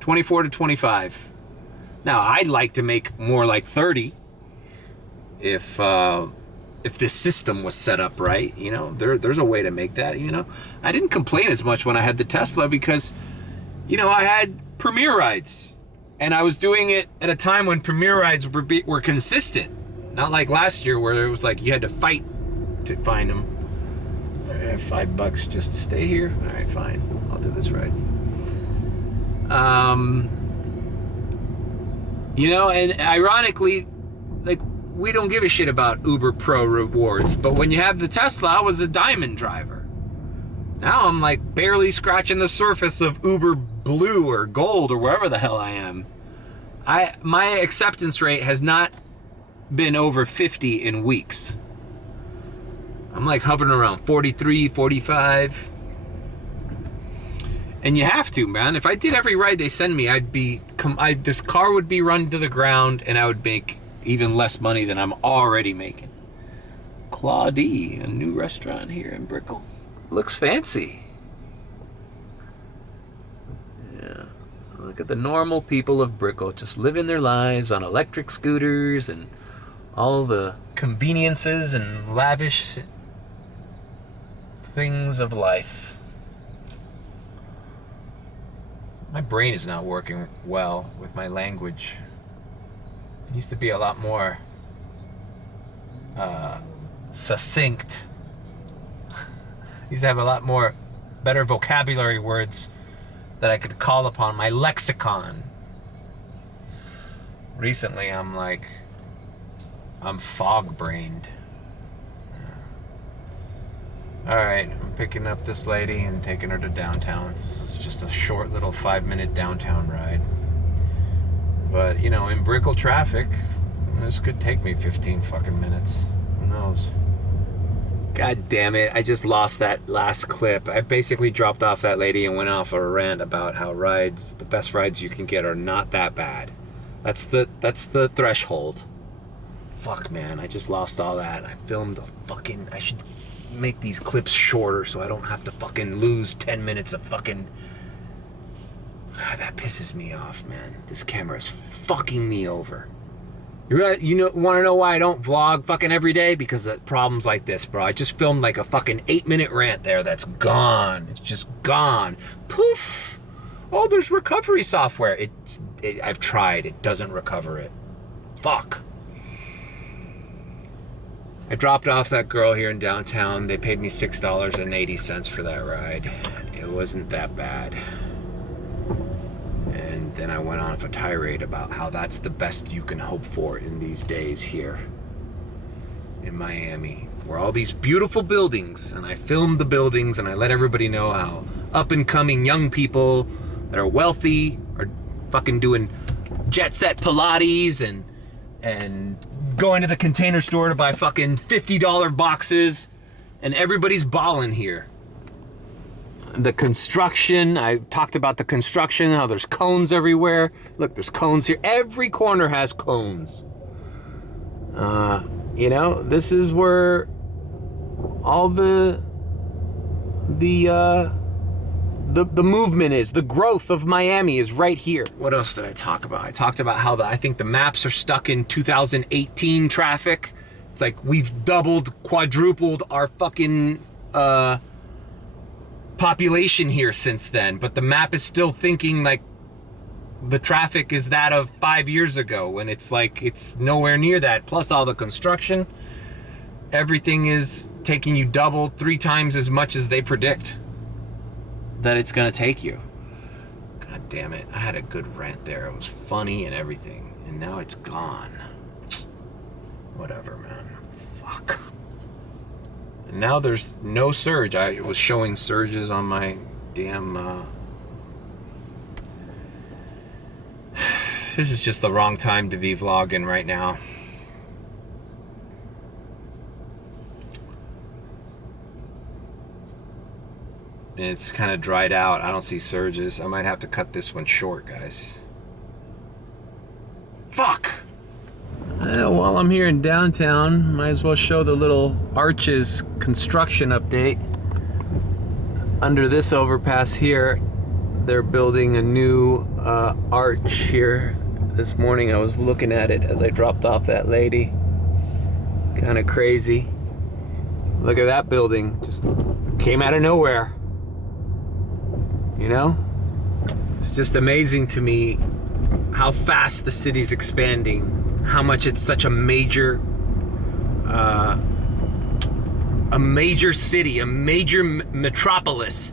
24 to 25. Now, I'd like to make more like 30 if this system was set up right. You know, there's a way to make that, you know. I didn't complain as much when I had the Tesla because, you know, I had Premier rides. And I was doing it at a time when Premier rides were consistent. Not like last year where it was like you had to fight to find them. I have $5 just to stay here. All right, fine. I'll do this ride. You know, and ironically, like, we don't give a shit about Uber Pro rewards, but when you have the Tesla, I was a diamond driver. Now I'm like barely scratching the surface of Uber Blue or Gold or wherever the hell I am. My acceptance rate has not been over 50 in weeks. I'm like hovering around 43, 45. And you have to, man. If I did every ride they send me, this car would be run to the ground and I would make even less money than I'm already making. Claudie, a new restaurant here in Brickell. Looks fancy. Yeah. Look at the normal people of Brickell just living their lives on electric scooters and all the conveniences and lavish things of life. My brain is not working well with my language. It used to be a lot more succinct. I used to have a lot more better vocabulary words that I could call upon, my lexicon. Recently, I'm fog-brained. All right, I'm picking up this lady and taking her to downtown. This is just a short little 5-minute downtown ride. But, you know, in Brickell traffic, this could take me 15 fucking minutes. Who knows? God damn it, I just lost that last clip. I basically dropped off that lady and went off a rant about how the best rides you can get are not that bad. That's the threshold. Fuck, man, I just lost all that. I should make these clips shorter so I don't have to fucking lose 10 minutes of fucking... That pisses me off, man. This camera is fucking me over. Want to know why I don't vlog fucking every day? Because of problems like this, bro. I just filmed like a fucking 8-minute rant there that's gone. It's just gone. Poof. Oh, there's recovery software. I've tried. It doesn't recover it. Fuck. I dropped off that girl here in downtown. They paid me $6.80 for that ride. It wasn't that bad. And then I went on a tirade about how that's the best you can hope for in these days here in Miami, where all these beautiful buildings, and I filmed the buildings and I let everybody know how up and coming young people that are wealthy are fucking doing jet set Pilates and going to the Container Store to buy fucking $50 boxes, and everybody's balling here. The construction, I talked about the construction, how there's cones everywhere. Look, there's cones here. Every corner has cones. You know, this is where all the movement is. The growth of Miami is right here. What else did I talk about? I talked about how I think the maps are stuck in 2018 traffic. It's like we've doubled, quadrupled our fucking population here since then, but the map is still thinking like the traffic is that of 5 years ago, when it's like it's nowhere near that. Plus all the construction, everything is taking you double, 3 times as much as they predict that it's gonna take you. God damn it, I had a good rant there. It was funny and everything, and now it's gone. Whatever, man. Fuck. And now there's no surge. I was showing surges on my damn... This is just the wrong time to be vlogging right now. And it's kind of dried out. I don't see surges. I might have to cut this one short, guys. Fuck! While I'm here in downtown, might as well show the little Arches construction update. Under this overpass here, they're building a new arch here. This morning I was looking at it as I dropped off that lady. Kind of crazy. Look at that building. Just came out of nowhere. You know? It's just amazing to me how fast the city's expanding. How much it's such a major city, a major metropolis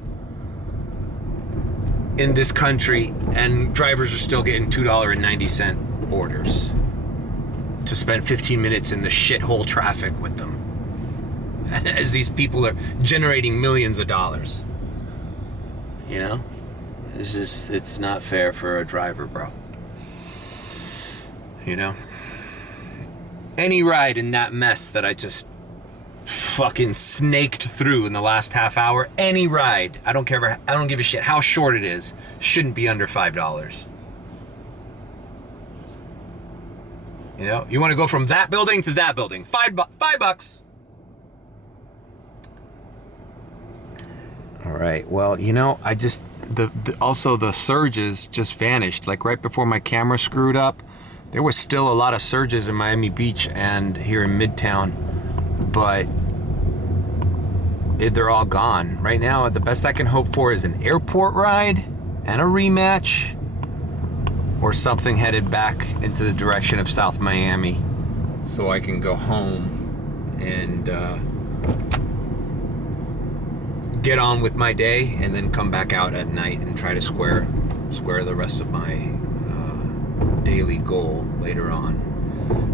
in this country, and drivers are still getting $2.90 orders to spend 15 minutes in the shithole traffic with them as these people are generating millions of dollars. You know? It's not fair for a driver, bro. You know? Any ride in that mess that I just fucking snaked through in the last half hour, any ride, I don't give a shit how short it is, shouldn't be under $5. You know, you want to go from that building to that building, $5. All right, well, you know, I just also the surges just vanished. Like right before my camera screwed up, there was still a lot of surges in Miami Beach and here in Midtown, but they're all gone. Right now, the best I can hope for is an airport ride and a rematch, or something headed back into the direction of South Miami so I can go home and get on with my day and then come back out at night and try to square the rest of my daily goal later on.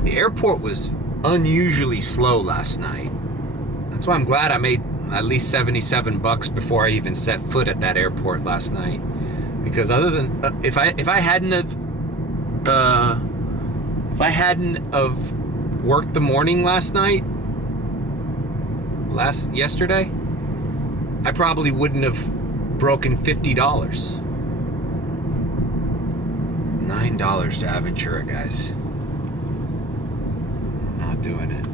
The airport was unusually slow last night. That's why I'm glad I made at least $77 before I even set foot at that airport last night. Because other than if I hadn't have worked the morning yesterday, I probably wouldn't have broken $50. $9 to Aventura, guys. Not doing it.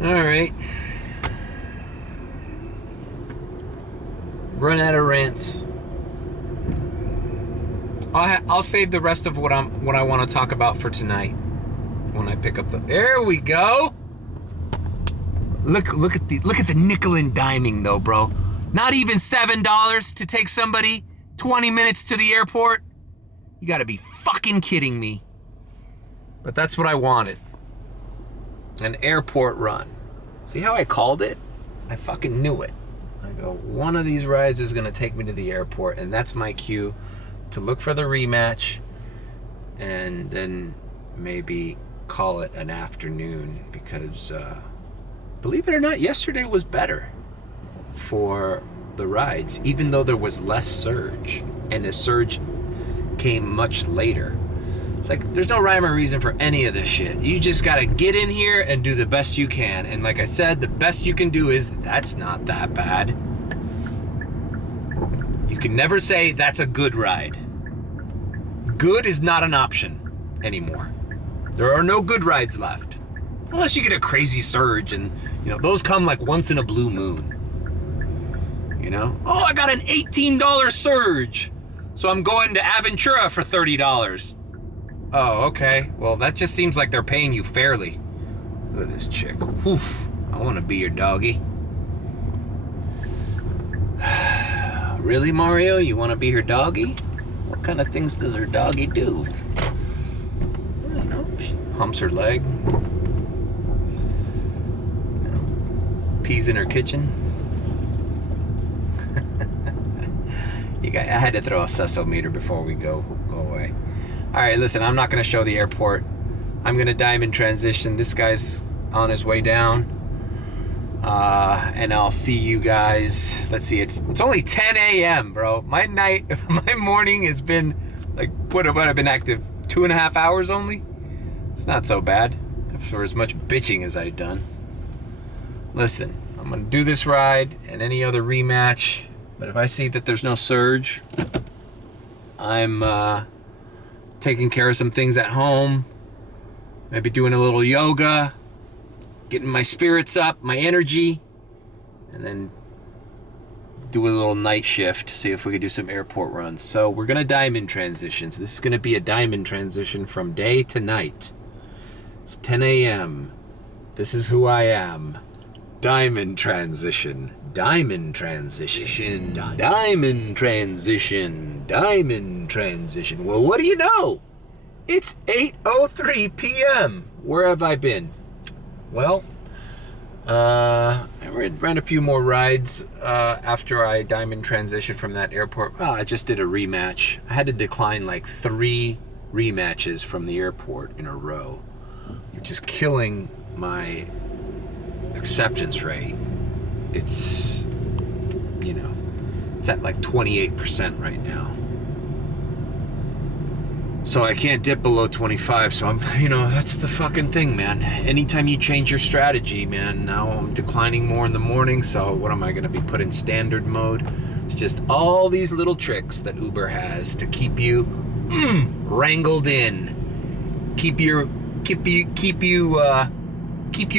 All right. Run out of rants. I'll save the rest of what I want to talk about for tonight when I pick up the. There we go. Look at the nickel and diming though, bro. Not even $7 to take somebody 20 minutes to the airport. You got to be fucking kidding me. But that's what I wanted. An airport run. See how I called it? I fucking knew it. I go, one of these rides is gonna take me to the airport, and that's my cue to look for the rematch and then maybe call it an afternoon, because believe it or not, yesterday was better for the rides, even though there was less surge, and the surge came much later. It's like, there's no rhyme or reason for any of this shit. You just gotta get in here and do the best you can. And like I said, the best you can do is, that's not that bad. You can never say that's a good ride. Good is not an option anymore. There are no good rides left. Unless you get a crazy surge, and you know, those come like once in a blue moon. You know? Oh, I got an $18 surge, so I'm going to Aventura for $30. Oh, okay. Well, that just seems like they're paying you fairly. Look at this chick. Oof. I want to be your doggy. Really, Mario? You want to be her doggy? What kind of things does her doggy do? humps her leg. You know, peas in her kitchen. I had to throw a susso-meter before we go away. All right, listen, I'm not going to show the airport. I'm going to diamond transition. This guy's on his way down. And I'll see you guys. Let's see, it's only 10 a.m., bro. My morning has been like, what I've been active 2.5 hours only? It's not so bad for as much bitching as I've done. Listen, I'm going to do this ride and any other rematch. But if I see that there's no surge, I'm taking care of some things at home. Maybe doing a little yoga, getting my spirits up, my energy, and then do a little night shift, see if we could do some airport runs. So we're gonna diamond transition. So this is gonna be a diamond transition from day to night. It's 10 a.m. This is who I am. Diamond transition. Diamond transition. Diamond transition. Diamond transition. Well, what do you know? It's 8:03 p.m. Where have I been? Well, I ran a few more rides after I diamond transitioned from that airport. Well, I just did a rematch. I had to decline like 3 rematches from the airport in a row, which is killing my acceptance rate. It's, you know, it's at like 28% right now. So I can't dip below 25, so I'm, you know, that's the fucking thing, man. Anytime you change your strategy, man, now I'm declining more in the morning, so what am I gonna be put in standard mode? It's just all these little tricks that Uber has to keep you wrangled in. Keep you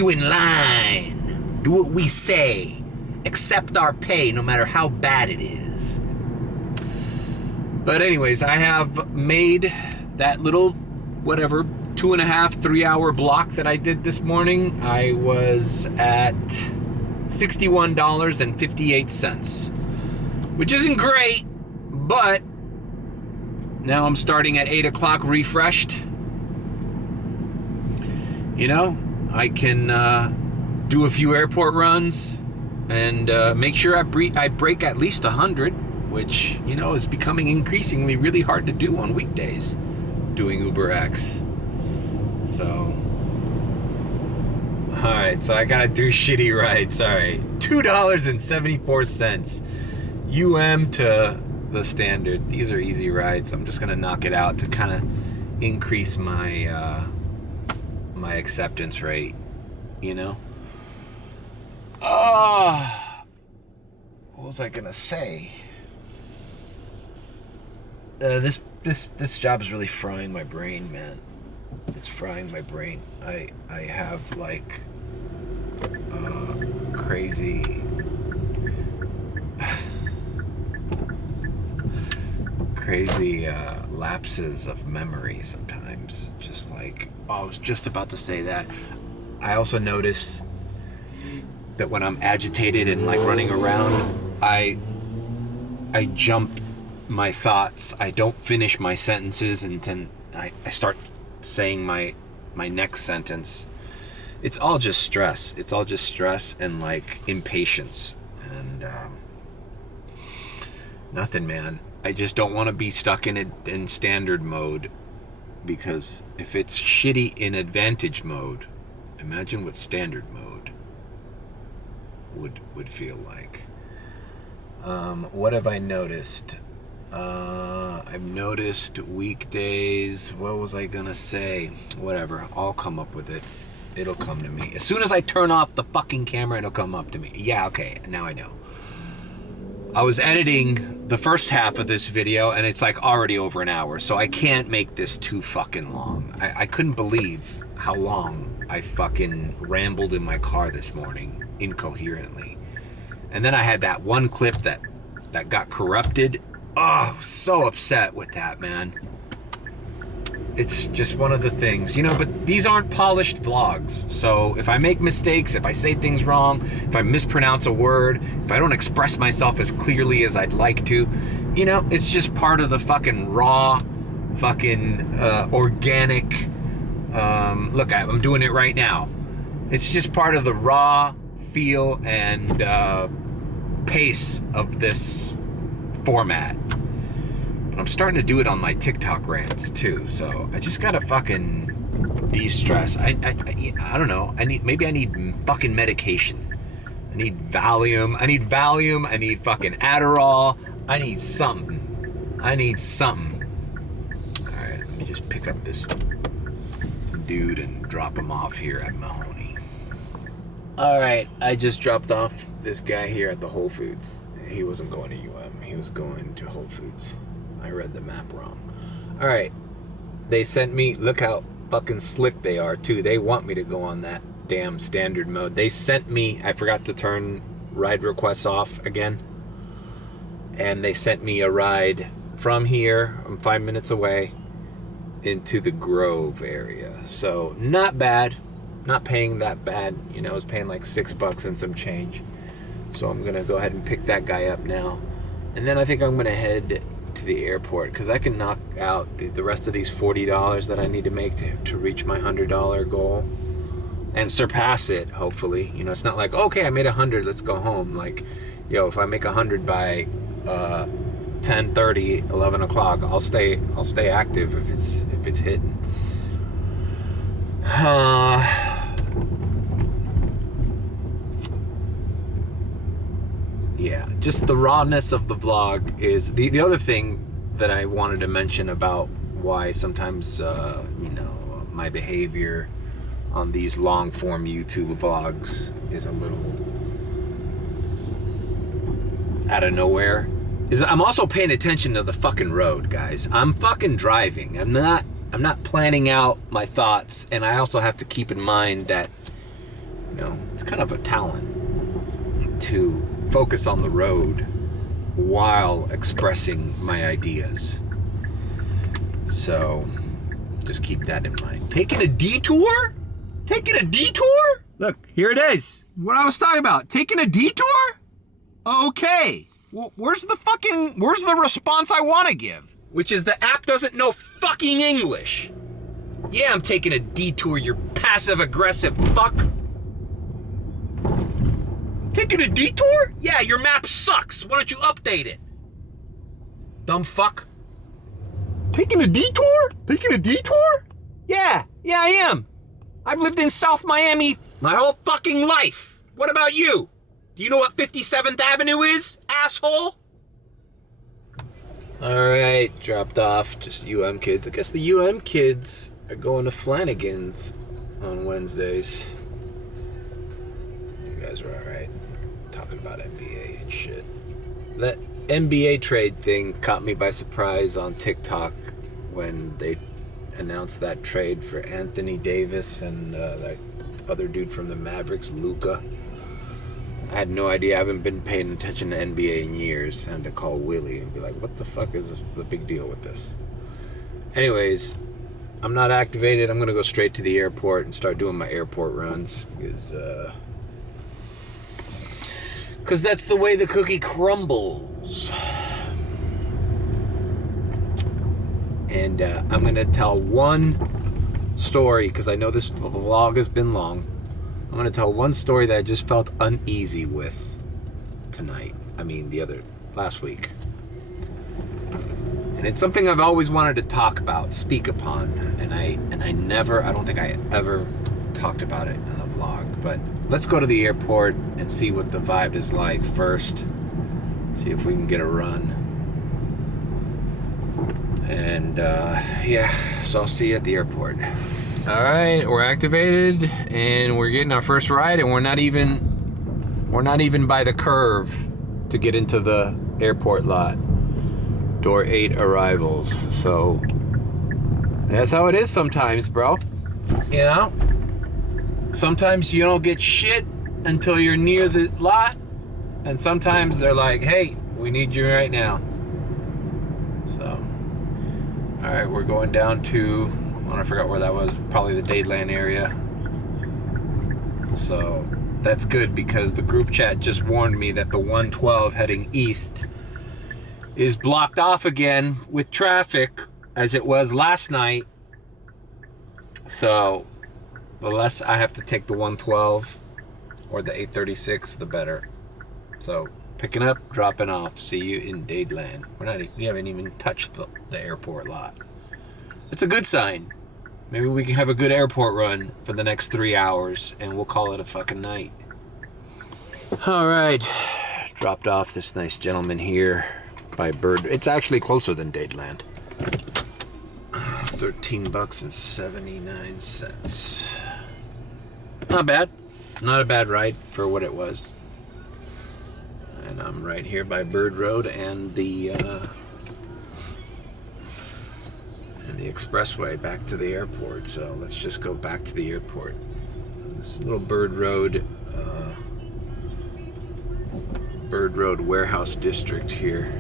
in line. Do what we say. Accept our pay no matter how bad it is. But anyways, I have made that little, whatever, 2.5, 3 hour block that I did this morning. I was at $61.58, which isn't great, but now I'm starting at 8 o'clock refreshed. You know, I can do a few airport runs and make sure I break at least 100, which, you know, is becoming increasingly really hard to do on weekdays doing UberX. So, all right, so I gotta do shitty rides. All right, $2.74 UM to the standard. These are easy rides. I'm just gonna knock it out to kind of increase my my acceptance rate, you know. What was I gonna say? This job is really frying my brain, man. It's frying my brain. I have like crazy lapses of memory sometimes. Just like, oh, I was just about to say that. I also notice that when I'm agitated and like running around, I jump my thoughts. I don't finish my sentences, and then I start saying my next sentence. It's all just stress. It's all just stress and like impatience and nothing, man. I just don't want to be stuck in standard mode, because if it's shitty in advantage mode, imagine what standard mode would feel like. What have I noticed? I've noticed weekdays. What was I gonna say? Whatever. I'll come up with it. It'll come to me. As soon as I turn off the fucking camera, it'll come up to me. Yeah, okay. Now I know. I was editing the first half of this video, and it's like already over an hour, so I can't make this too fucking long. I couldn't believe how long I fucking rambled in my car this morning, incoherently. And then I had that one clip that got corrupted. Oh, I was so upset with that, man. It's just one of the things, you know, but these aren't polished vlogs. So if I make mistakes, if I say things wrong, if I mispronounce a word, if I don't express myself as clearly as I'd like to, you know, it's just part of the fucking raw, fucking organic Look, I'm doing it right now. It's just part of the raw feel and pace of this format. But I'm starting to do it on my TikTok rants too, so I just gotta fucking de-stress. I don't know. I need fucking medication. I need Valium. I need fucking Adderall. I need something. Alright, let me just pick up this dude and drop him off here at Mahoney. Alright, I just dropped off this guy here at the Whole Foods. He wasn't going to UM, he was going to Whole Foods. I read the map wrong. Alright, they sent me, look how fucking slick they are too. They want me to go on that damn standard mode. They sent me, I forgot to turn ride requests off again. And they sent me a ride from here, I'm 5 minutes away, into the Grove area. So not bad, not paying that bad. You know, I was paying like $6 and some change. So I'm gonna go ahead and pick that guy up now. And then I think I'm gonna head to the airport because I can knock out the rest of these $40 that I need to make to reach my $100 goal and surpass it, hopefully. You know, it's not like, okay, I made 100, let's go home. Like, yo, if I make 100 by 10:30, 11 o'clock, I'll stay active if it's hitting. Yeah, just the rawness of the vlog is the other thing that I wanted to mention about why sometimes you know, my behavior on these long form YouTube vlogs is a little out of nowhere is I'm also paying attention to the fucking road, guys. I'm fucking driving. I'm not planning out my thoughts, and I also have to keep in mind that, you know, it's kind of a talent to focus on the road while expressing my ideas. So just keep that in mind. Taking a detour? Look, here it is. What I was talking about. Taking a detour? Okay. Well, where's the response I want to give? Which is the app doesn't know fucking English. Yeah, I'm taking a detour, you passive aggressive fuck. Taking a detour? Yeah, your map sucks. Why don't you update it? Dumb fuck. Taking a detour? Yeah, I am. I've lived in South Miami my whole fucking life. What about you? Do you know what 57th Avenue is, asshole? Alright, dropped off. Just UM kids. I guess the UM kids are going to Flanagan's on Wednesdays. You guys are alright. Talking about NBA and shit. That NBA trade thing caught me by surprise on TikTok when they announced that trade for Anthony Davis and that other dude from the Mavericks, Luka. I had no idea. I haven't been paying attention to NBA in years. I had to call Willie and be like, what the fuck is the big deal with this? Anyways, I'm not activated. I'm going to go straight to the airport and start doing my airport runs because that's the way the cookie crumbles. And I'm going to tell one story because I know this vlog has been long. I'm going to tell one story that I just felt uneasy with tonight. Last week. And it's something I've always wanted to talk about, speak upon, and I don't think I ever talked about it in a vlog. But let's go to the airport and see what the vibe is like first. See if we can get a run. And yeah, so I'll see you at the airport. All right, we're activated and we're getting our first ride, and we're not even by the curve to get into the airport lot. Door 8 arrivals. So that's how it is sometimes, bro. You know? Sometimes you don't get shit until you're near the lot, and sometimes they're like, hey, we need you right now. So, all right, we're going down to, I forgot where that was, probably the Dadeland area. So that's good because the group chat just warned me that the 112 heading east is blocked off again with traffic as it was last night. So the less I have to take the 112 or the 836, the better. So picking up, dropping off. See you in Dadeland. We haven't even touched the airport lot. It's a good sign. Maybe we can have a good airport run for the next 3 hours and we'll call it a fucking night. All right. Dropped off this nice gentleman here by Bird. It's actually closer than Dadeland. $13.79. Not bad. Not a bad ride for what it was. And I'm right here by Bird Road and the expressway back to the airport. So let's just go back to the airport. This little Bird Road warehouse district here.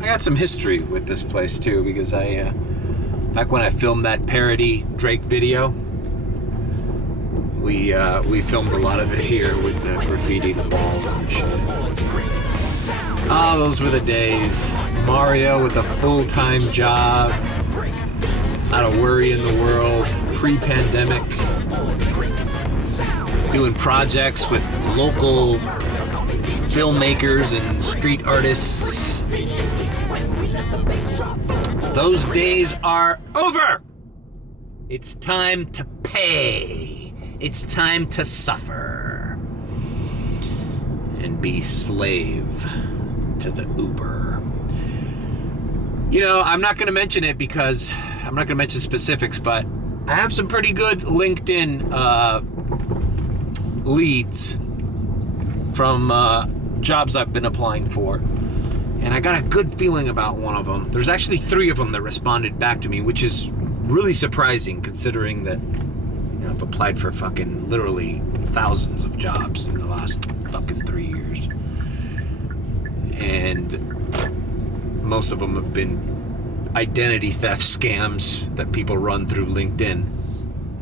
I got some history with this place too, because back when I filmed that parody Drake video, we filmed a lot of it here with the graffiti, the balls and shit. Ah, those were the days. Mario with a full-time job, not a worry in the world, pre-pandemic, doing projects with local filmmakers and street artists. Those days are over. It's time to pay. It's time to suffer and be slave to the Uber. You know, I'm not going to mention it because I'm not going to mention specifics, but I have some pretty good LinkedIn leads from jobs I've been applying for. And I got a good feeling about one of them. There's actually 3 of them that responded back to me, which is really surprising considering that, you know, I've applied for fucking literally thousands of jobs in the last fucking 3 years. And most of them have been identity theft scams that people run through LinkedIn,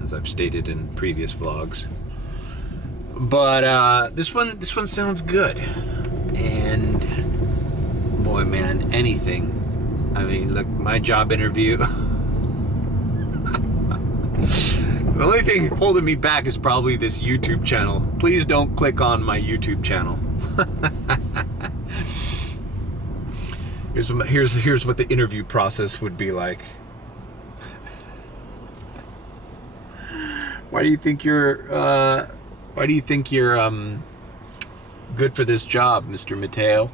as I've stated in previous vlogs. But this one sounds good. And boy, man, anything. I mean, look, my job interview. The only thing holding me back is probably this YouTube channel. Please don't click on my YouTube channel. Here's what the interview process would be like. Why do you think you're good for this job, Mr. Mateo?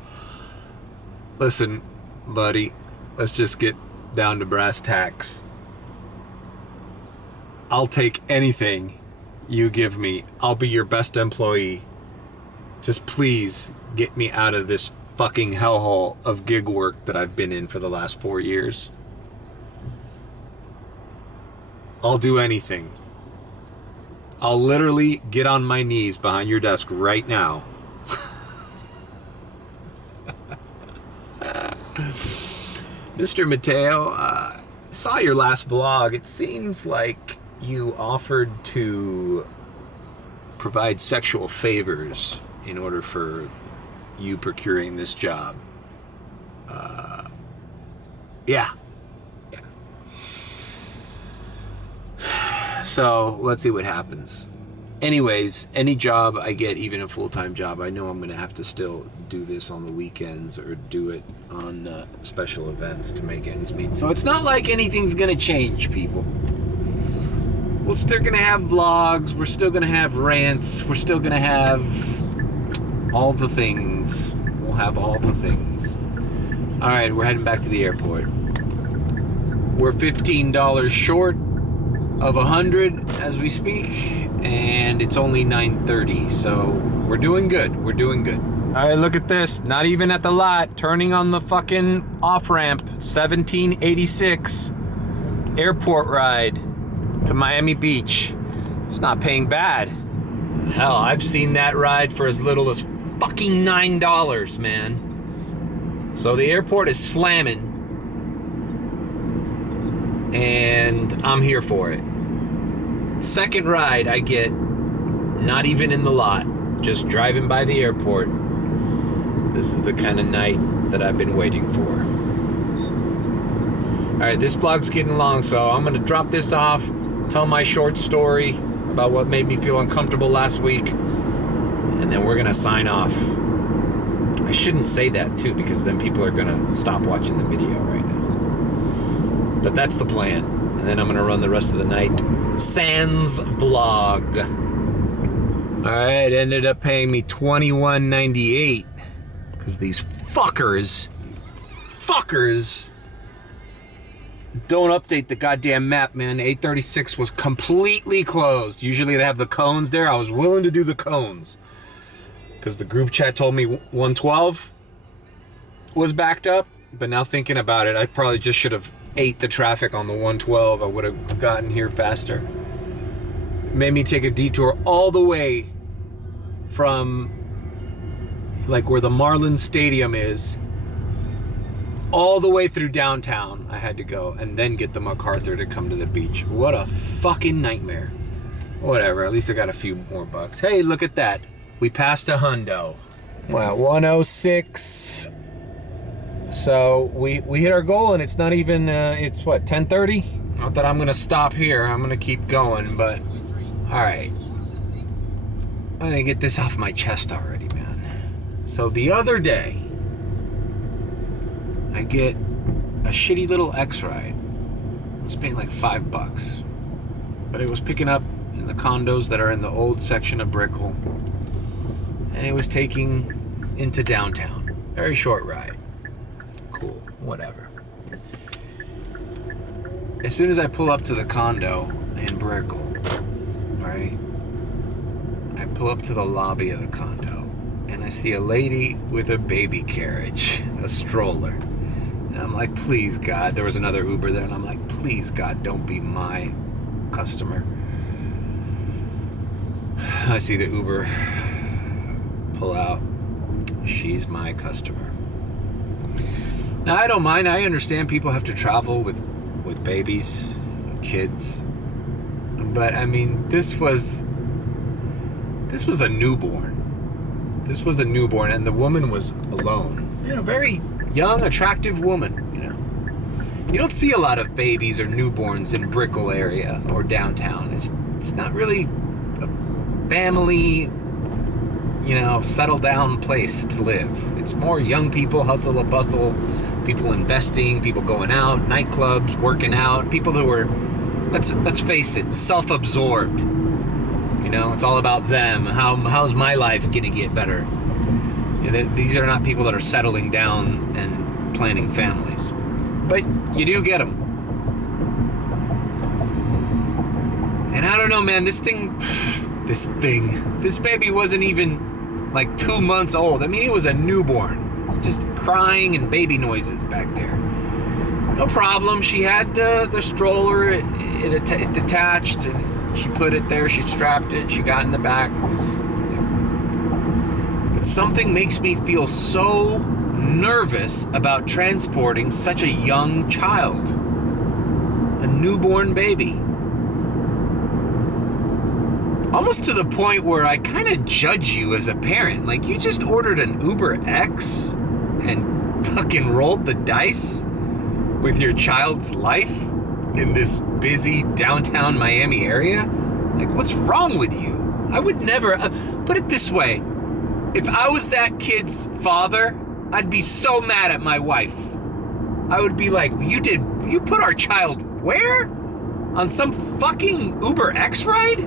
Listen, buddy, let's just get down to brass tacks. I'll take anything you give me. I'll be your best employee. Just please get me out of this fucking hellhole of gig work that I've been in for the last 4 years. I'll do anything. I'll literally get on my knees behind your desk right now. Mr. Mateo, saw your last vlog. It seems like you offered to provide sexual favors in order for you procuring this job. Yeah. So let's see what happens. Anyways, any job I get, even a full-time job, I know I'm gonna have to still do this on the weekends or do it on special events to make ends meet. So it's not like anything's gonna change, people. We're still gonna have vlogs, we're still gonna have rants, we're still gonna have all the things. We'll have all the things. All right, we're heading back to the airport. We're $15 short of 100 as we speak, and it's only 9:30, so we're doing good. We're doing good. All right, look at this. Not even at the lot. Turning on the fucking off-ramp. 1786 airport ride to Miami Beach. It's not paying bad. Hell, I've seen that ride for as little as fucking $9, man. So the airport is slamming, and I'm here for it. Second ride I get, not even in the lot, just driving by the airport. This is the kind of night that I've been waiting for. All right, this vlog's getting long, so I'm gonna drop this off. tell my short story about what made me feel uncomfortable last week, and then we're gonna sign off. I shouldn't say that too, because then people are gonna stop watching the video right now. But that's the plan. And then I'm gonna run the rest of the night sans vlog. Alright, ended up paying me $21.98 because these fuckers don't update the goddamn map, man. 836 was completely closed. Usually they have the cones there. I was willing to do the cones because the group chat told me 112 was backed up. But now thinking about it, I probably just should have ate the traffic on the 112. I would have gotten here faster. Made me take a detour all the way from like where the Marlins Stadium is, all the way through downtown. I had to go and then get the MacArthur to come to the beach. What a fucking nightmare. Whatever, at least I got a few more bucks. Hey, look at that. We passed a hundo. Wow, 106. So we hit our goal, and it's not even, it's what, 10:30? Not that I'm gonna stop here, I'm gonna keep going, but all right. I'm gonna get this off my chest already, man. So the other day, I get a shitty little X-Ride. I was paying like $5, but it was picking up in the condos that are in the old section of Brickell, and it was taking into downtown. Very short ride. Cool, whatever. As soon as I pull up to the condo in Brickell, right, I pull up to the lobby of the condo, and I see a lady with a baby carriage, a stroller. And I'm like, please God, there was another Uber there, and I'm like, please God, don't be my customer. I see the Uber pull out. She's my customer. Now, I don't mind. I understand people have to travel with babies, kids. But, I mean, this was a newborn. This was a newborn, and the woman was alone. You know, very young, attractive woman, you know. You don't see a lot of babies or newborns in Brickell area or downtown. It's not really a family, you know, settle down place to live. It's more young people, hustle and bustle, people investing, people going out, nightclubs, working out, people who are, let's face it, self-absorbed. You know, it's all about them. How's my life gonna get better? You know, these are not people that are settling down and planning families. But you do get them. And I don't know, man, this baby wasn't even like 2 months old. I mean, it was a newborn. It's just crying and baby noises back there. No problem. She had the stroller, it detached, and she put it there, she strapped it, she got in the back. But something makes me feel so nervous about transporting such a young child, a newborn baby. Almost to the point where I kind of judge you as a parent. Like, you just ordered an Uber X and fucking rolled the dice with your child's life in this busy downtown Miami area? Like, what's wrong with you? I would never, put it this way, if I was that kid's father, I'd be so mad at my wife. I would be like, you put our child where? On some fucking Uber X ride?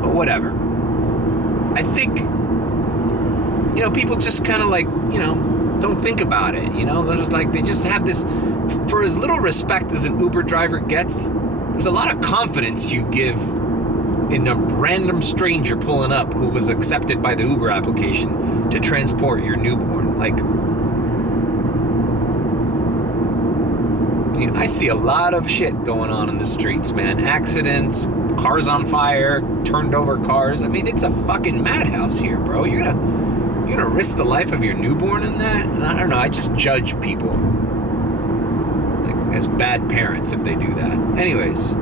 But whatever. I think, you know, people just kind of like, you know, don't think about it, you know? They're just like, they just have this, for as little respect as an Uber driver gets, there's a lot of confidence you give in a random stranger pulling up who was accepted by the Uber application to transport your newborn. Like, you know, I see a lot of shit going on in the streets, man. Accidents, cars on fire, turned over cars. I mean, it's a fucking madhouse here, bro. You're gonna risk the life of your newborn in that? And I don't know, I just judge people like, as bad parents if they do that. Anyways,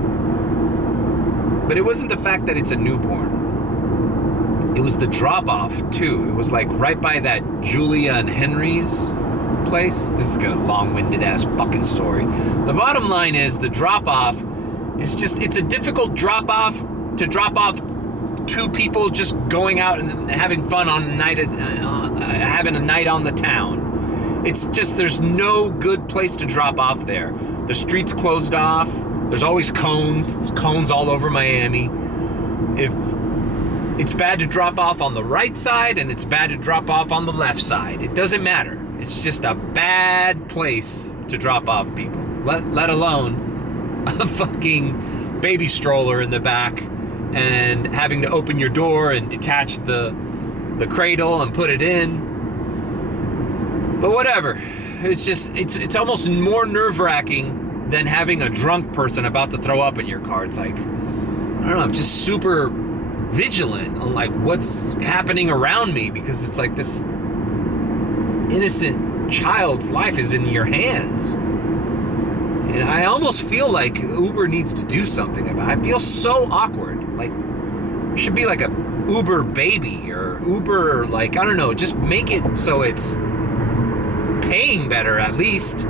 but it wasn't the fact that it's a newborn. It was the drop-off too. It was like right by that Julia and Henry's place. This is a long-winded ass fucking story. The bottom line is the drop-off is it's a difficult drop-off to drop off two people just going out and having fun on a night, having a night on the town. It's just, there's no good place to drop off there. The street's closed off. There's always cones. It's cones all over Miami. If it's bad to drop off on the right side and it's bad to drop off on the left side. It doesn't matter. It's just a bad place to drop off people. Let alone a fucking baby stroller in the back and having to open your door and detach the cradle and put it in. But whatever. It's just, it's almost more nerve-wracking than having a drunk person about to throw up in your car. It's like, I don't know, I'm just super vigilant on like what's happening around me, because it's like this innocent child's life is in your hands. And I almost feel like Uber needs to do something about it. I feel so awkward. Like, it should be like a Uber baby or Uber, like, I don't know, just make it so it's paying better at least.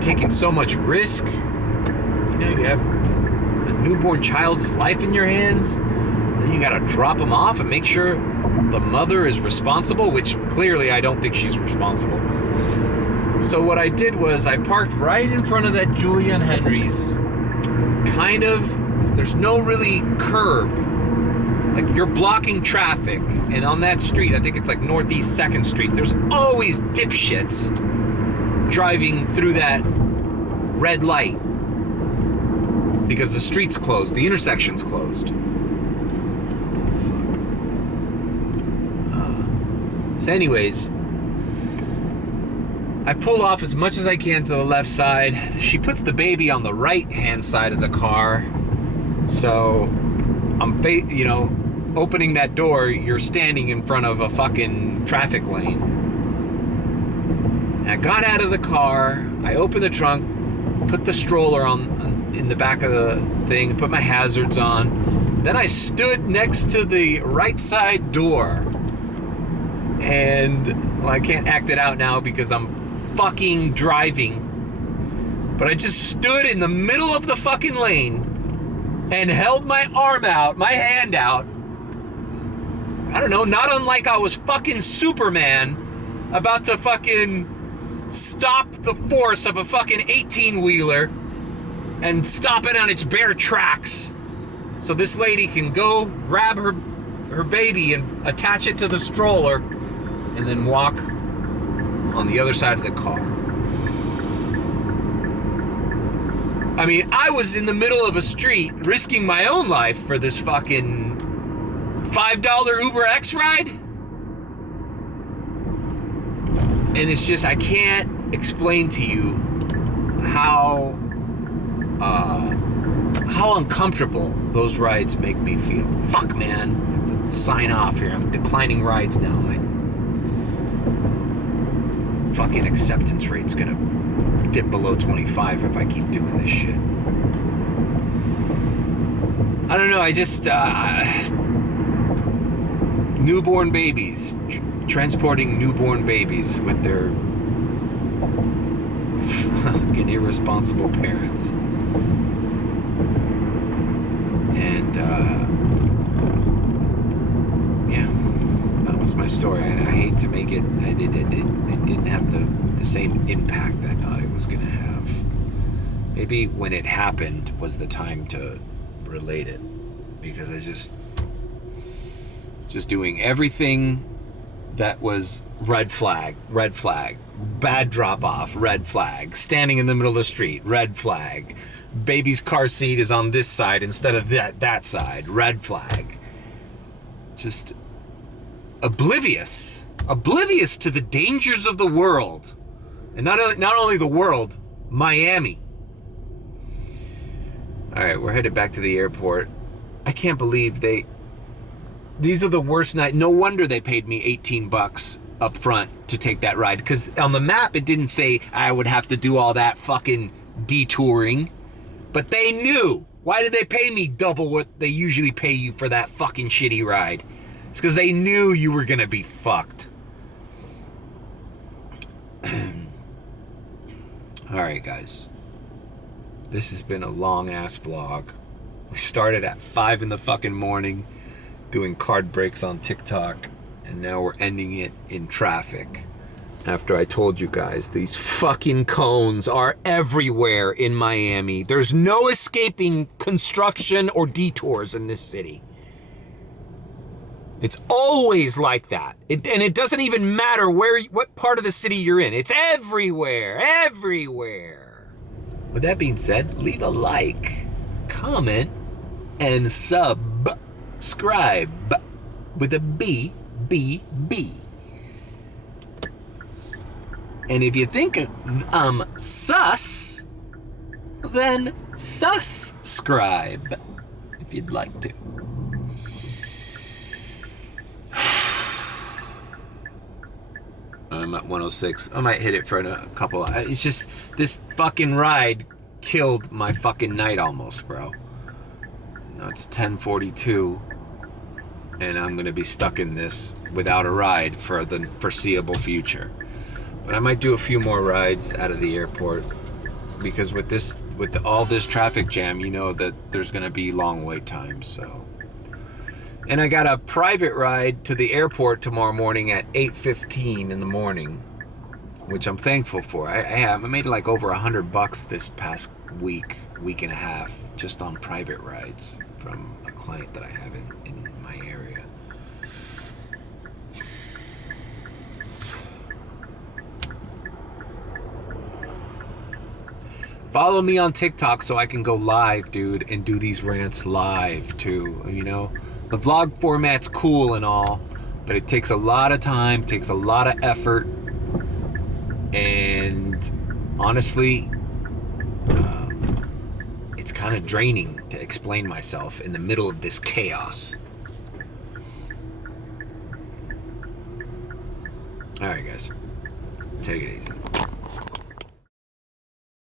Taking so much risk. You know, you have a newborn child's life in your hands. Then you gotta drop them off and make sure the mother is responsible, which clearly I don't think she's responsible. So what I did was I parked right in front of that Julian Henry's. Kind of, there's no really curb. Like, you're blocking traffic. And on that street, I think it's like Northeast 2nd Street, there's always dipshits driving through that red light. Because the street's closed, the intersection's closed. So anyways, I pull off as much as I can to the left side. She puts the baby on the right-hand side of the car. So I'm, opening that door, you're standing in front of a fucking traffic lane. And I got out of the car, I opened the trunk, put the stroller in the back of the thing, put my hazards on. Then I stood next to the right side door. And, well, I can't act it out now because I'm fucking driving. But I just stood in the middle of the fucking lane and held my arm out, my hand out. I don't know, not unlike I was fucking Superman about to fucking stop the force of a fucking 18-wheeler and stop it on its bare tracks so this lady can go grab her baby and attach it to the stroller and then walk on the other side of the car. I mean, I was in the middle of a street risking my own life for this fucking $5 Uber X ride. And it's just, I can't explain to you how uncomfortable those rides make me feel. Fuck, man. I have to sign off here. I'm declining rides now. My fucking acceptance rate's gonna dip below 25 if I keep doing this shit. I don't know, I just, newborn babies, transporting newborn babies with their fucking irresponsible parents. And, yeah, that was my story. I hate to make it, it didn't have the same impact I thought it was gonna have. Maybe when it happened was the time to relate it, because I just doing everything that was red flag, bad drop off, red flag, standing in the middle of the street, red flag, baby's car seat is on this side instead of that side, red flag. Just oblivious to the dangers of the world. And not only the world, Miami. All right, we're headed back to the airport. I can't believe these are the worst nights. No wonder they paid me $18 up front to take that ride, because on the map it didn't say I would have to do all that fucking detouring. But they knew. Why did they pay me double what they usually pay you for that fucking shitty ride? It's because they knew you were gonna be fucked. Alright, guys. This has been a long-ass vlog. We started at 5 in the fucking morning doing card breaks on TikTok, and now we're ending it in traffic. After I told you guys, these fucking cones are everywhere in Miami. There's no escaping construction or detours in this city. It's always like that. And it doesn't even matter what part of the city you're in. It's everywhere, everywhere. With that being said, leave a like, comment, and subscribe with a B. And if you think I'm sus, then subscribe if you'd like to. I'm at 106. I might hit it for a couple. It's just this fucking ride killed my fucking night almost, bro. Now it's 10:42, and I'm gonna be stuck in this without a ride for the foreseeable future. But I might do a few more rides out of the airport, because with all this traffic jam, you know that there's gonna be long wait times. So, and I got a private ride to the airport tomorrow morning at 8:15 in the morning, which I'm thankful for. I made like over $100 this past week and a half just on private rides from a client that I have in my area. Follow me on TikTok so I can go live, dude, and do these rants live too, you know? The vlog format's cool and all, but it takes a lot of time, takes a lot of effort, and honestly, it's kind of draining to explain myself in the middle of this chaos. All right, guys, take it easy.